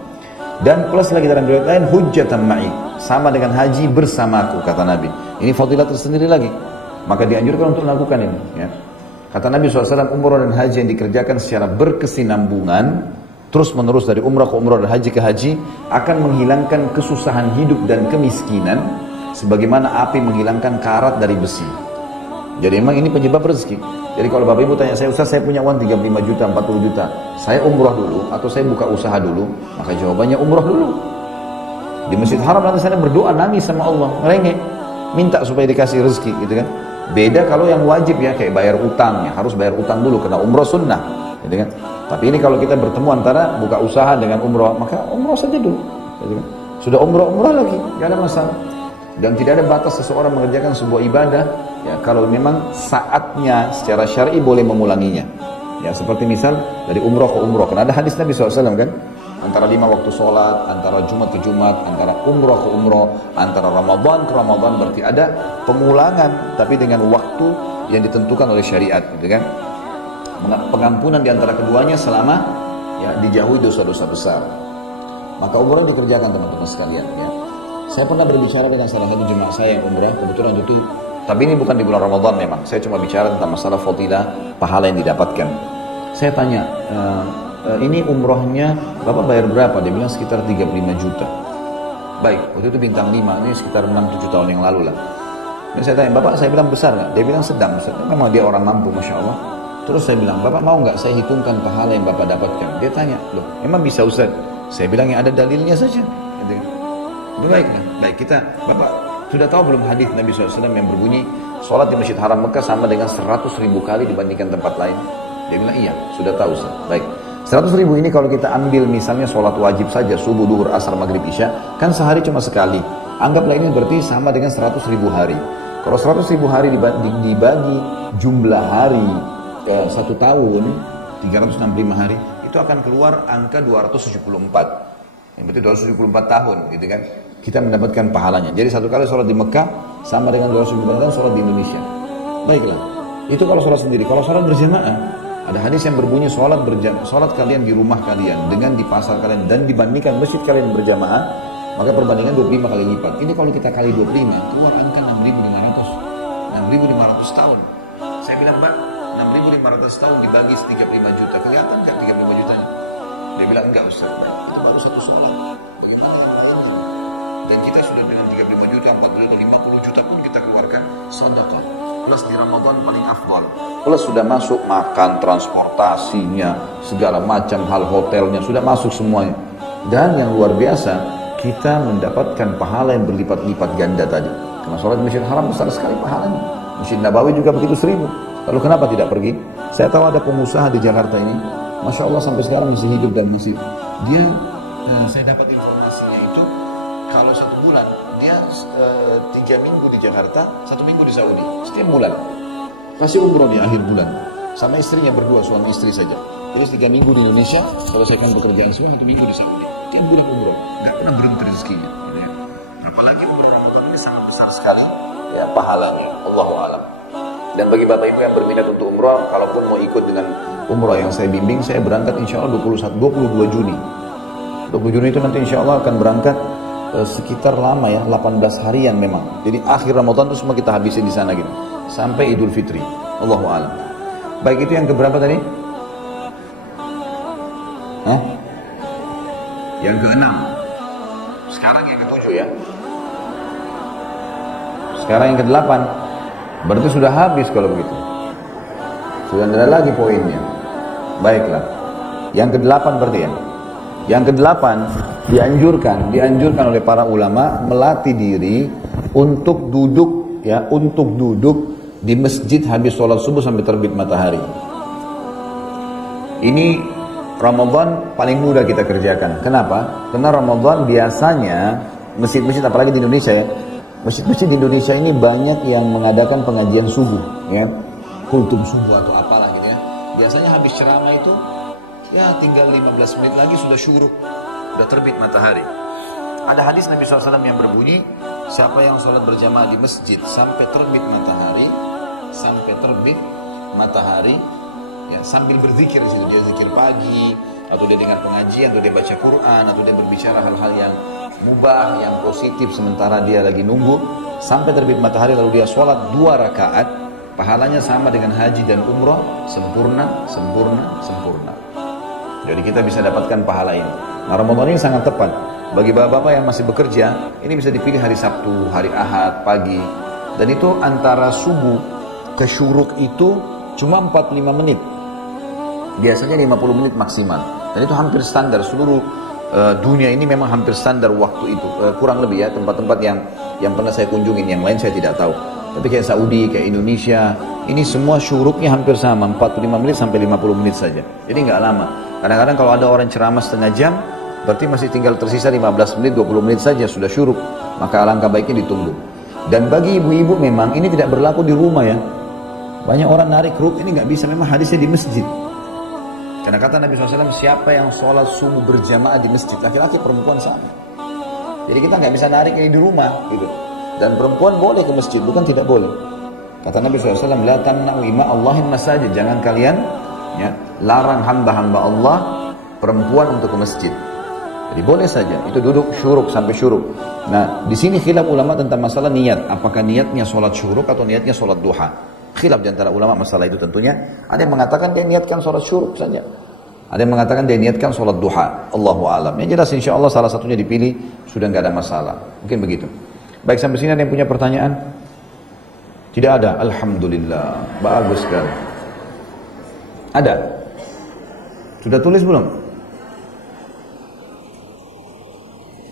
Dan plus lagi dalam riwayat lain, hujjatan ma'i. Sama dengan haji bersamaku, kata Nabi. Ini fadilah tersendiri lagi. Maka dianjurkan untuk melakukan ini. Ya. Kata Nabi SAW, umrah dan haji yang dikerjakan secara berkesinambungan, terus menerus dari umrah ke umrah dan haji ke haji, akan menghilangkan kesusahan hidup dan kemiskinan, sebagaimana api menghilangkan karat dari besi. Jadi memang ini penyebab rezeki. Jadi kalau Bapak Ibu tanya saya, Ustaz saya punya uang 35 juta, 40 juta, saya umroh dulu atau saya buka usaha dulu? Maka jawabannya umroh dulu. Di Masjid Haram nanti saya berdoa nangis sama Allah, ngerengek, minta supaya dikasih rezeki gitu kan. Beda kalau yang wajib ya, kayak bayar utangnya, harus bayar utang dulu karena umroh sunnah gitu kan. Tapi ini kalau kita bertemu antara buka usaha dengan umroh, maka umroh saja dulu gitu kan. Sudah umroh lagi, gak ada masalah. Dan tidak ada batas seseorang mengerjakan sebuah ibadah ya, kalau memang saatnya secara syar'i boleh mengulanginya ya, seperti misal dari umroh ke umroh, karena ada hadis Nabi SAW kan, antara 5 waktu sholat, antara Jumat ke Jumat, antara umroh ke umroh, antara Ramadan ke Ramadan, berarti ada pengulangan tapi dengan waktu yang ditentukan oleh syariat gitu kan. Pengampunan di antara keduanya selama ya dijauhi dosa-dosa besar. Maka umroh dikerjakan teman-teman sekalian ya. Saya pernah berbicara dengan salah satu jemaah saya yang umrah, kebetulan itu, tapi ini bukan di bulan Ramadan memang. Saya cuma bicara tentang masalah fadilah, pahala yang didapatkan. Saya tanya, ini umrohnya Bapak bayar berapa? Dia bilang sekitar 35 juta. Baik, waktu itu bintang 5, ini sekitar 6-7 tahun yang lalu lah. Dan saya tanya, Bapak, saya bilang besar nggak? Dia bilang sedang. Memang dia orang mampu, Masya Allah. Terus saya bilang, Bapak mau nggak saya hitungkan pahala yang Bapak dapatkan? Dia tanya, loh, emang bisa Ustaz? Saya bilang yang ada dalilnya saja. Baiklah, baik kita, Bapak sudah tahu belum hadis Nabi SAW yang berbunyi sholat di Masjid Haram Mekah sama dengan 100.000 kali dibandingkan tempat lain? Dia bilang iya, sudah tahu Ustaz. Baik, 100.000 ini kalau kita ambil misalnya sholat wajib saja, subuh, duhur, asar, maghrib, isya, kan sehari cuma sekali. Anggaplah ini berarti sama dengan 100.000 hari. Kalau 100.000 hari dibagi jumlah hari 1 tahun, 365 hari, itu akan keluar angka 274. Yang berarti 274 tahun gitu kan, kita mendapatkan pahalanya. Jadi satu kali sholat di Mekah sama dengan 274 tahun sholat di Indonesia. Baiklah, itu kalau sholat sendiri. Kalau sholat berjamaah, ada hadis yang berbunyi sholat kalian di rumah kalian dengan di pasar kalian dan dibandingkan masjid kalian berjamaah, maka perbandingan 25 kali lipat. Ini kalau kita kali 25 keluar angka 6.500 tahun. Saya bilang, Mbak, 6.500 tahun dibagi 35 juta, kelihatan nggak 35 jutanya? Dia bilang enggak Ustaz, itu baru satu sholat. Bagaimana yang lainnya? Dan kita sudah dengan 35 juta, 40 juta, 50 juta pun kita keluarkan sedekah. Plus di Ramadan paling afdal. Plus sudah masuk makan, transportasinya, segala macam hal hotelnya, sudah masuk semuanya. Dan yang luar biasa, kita mendapatkan pahala yang berlipat-lipat ganda tadi. Karena sholat di Masjid Haram besar sekali pahalanya. Masjid Nabawi juga begitu 1.000. Lalu kenapa tidak pergi? Saya tahu ada pengusaha di Jakarta ini, Masya Allah sampai sekarang masih hidup dan masih dia, saya dapat informasinya itu kalau 1 bulan dia 3 minggu di Jakarta, 1 minggu di Saudi setiap bulan, kasih umroh di akhir bulan sama istrinya berdua, suami istri saja. Terus 3 minggu di Indonesia, selesaikan pekerjaan semua, 1 minggu di Saudi, setiap bulan umroh, nggak pernah berhenti rezekinya ya. Apalagi umroh sangat besar sekali ya pahalanya, Allahu a'lam. Dan bagi Bapak Ibu yang berminat untuk umroh, kalaupun mau ikut dengan umroh yang saya bimbing, saya berangkat insya Allah 22 Juni. 20 Juni itu nanti insya Allah akan berangkat sekitar lama ya, 18 harian memang. Jadi akhir Ramadan itu semua kita habisin di sana gitu, sampai Idul Fitri. Allahu a'lam. Baik, itu yang keberapa tadi? Hah? Yang ke-6. Sekarang yang ke-7 ya. Sekarang yang ke-8. Berarti sudah habis kalau begitu. Sudah tidak ada lagi poinnya. Baiklah. Yang ke-8 berarti ya. Yang ke-8 dianjurkan oleh para ulama melatih diri untuk duduk di masjid habis sholat subuh sampai terbit matahari. Ini Ramadan paling mudah kita kerjakan. Kenapa? Karena Ramadan biasanya masjid-masjid apalagi di Indonesia ya. Masjid-masjid di Indonesia ini banyak yang mengadakan pengajian subuh, ya, kultum subuh atau apalah gitu ya. Biasanya habis ceramah itu, ya tinggal 15 menit lagi sudah syuruk, sudah terbit matahari. Ada hadis Nabi SAW yang berbunyi, siapa yang sholat berjamaah di masjid sampai terbit matahari, ya sambil berzikir di situ, dia zikir pagi, atau dia dengar pengajian, atau dia baca Quran, atau dia berbicara hal-hal yang mubah, yang positif sementara dia lagi nunggu sampai terbit matahari, lalu dia sholat 2 rakaat, pahalanya sama dengan haji dan umrah, sempurna. Jadi kita bisa dapatkan pahala ini. Nah, Ramadan ini sangat tepat. Bagi bapak-bapak yang masih bekerja, ini bisa dipilih hari Sabtu, hari Ahad, pagi. Dan itu antara subuh ke syuruk itu cuma 45 menit. Biasanya 50 menit maksimal. Dan itu hampir standar seluruh dunia ini, memang hampir standar waktu itu. Kurang lebih ya, tempat-tempat yang pernah saya kunjungin, yang lain saya tidak tahu. Tapi kayak Saudi, kayak Indonesia, ini semua syuruknya hampir sama, 45 menit sampai 50 menit saja. Jadi nggak lama. Kadang-kadang kalau ada orang ceramah setengah jam, berarti masih tinggal tersisa 15 menit, 20 menit saja sudah syuruk. Maka alangkah baiknya ditunggu. Dan bagi ibu-ibu memang ini tidak berlaku di rumah ya. Banyak orang narik ruk, ini nggak bisa, memang hadisnya di masjid. Karena kata Nabi SAW, siapa yang sholat subuh berjamaah di masjid, laki-laki perempuan sama. Jadi kita nggak bisa narik ini di rumah gitu. Dan perempuan boleh ke masjid, bukan tidak boleh. Kata Nabi SAW, la tamna'u ima Allahin masajid. Jangan kalian ya, larang hamba-hamba Allah perempuan untuk ke masjid. Jadi boleh saja, itu duduk syuruk sampai syuruk. Nah, di sini khilaf ulama tentang masalah niat. Apakah niatnya sholat syuruk atau niatnya sholat duha? Khilaf di antara ulama masalah itu tentunya. Ada yang mengatakan dia niatkan sholat syuruk saja. Ada yang mengatakan dia niatkan sholat duha. Allahu a'lam. Yang jelas insya Allah salah satunya dipilih, sudah nggak ada masalah. Mungkin begitu. Baik, sampai sini ada yang punya pertanyaan? Tidak ada. Alhamdulillah. Bagus sekali. Ada? Sudah tulis belum?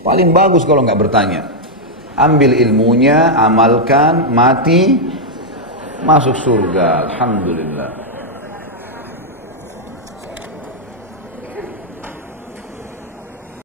Paling bagus kalau nggak bertanya. Ambil ilmunya, amalkan, mati, masuk surga. Alhamdulillah.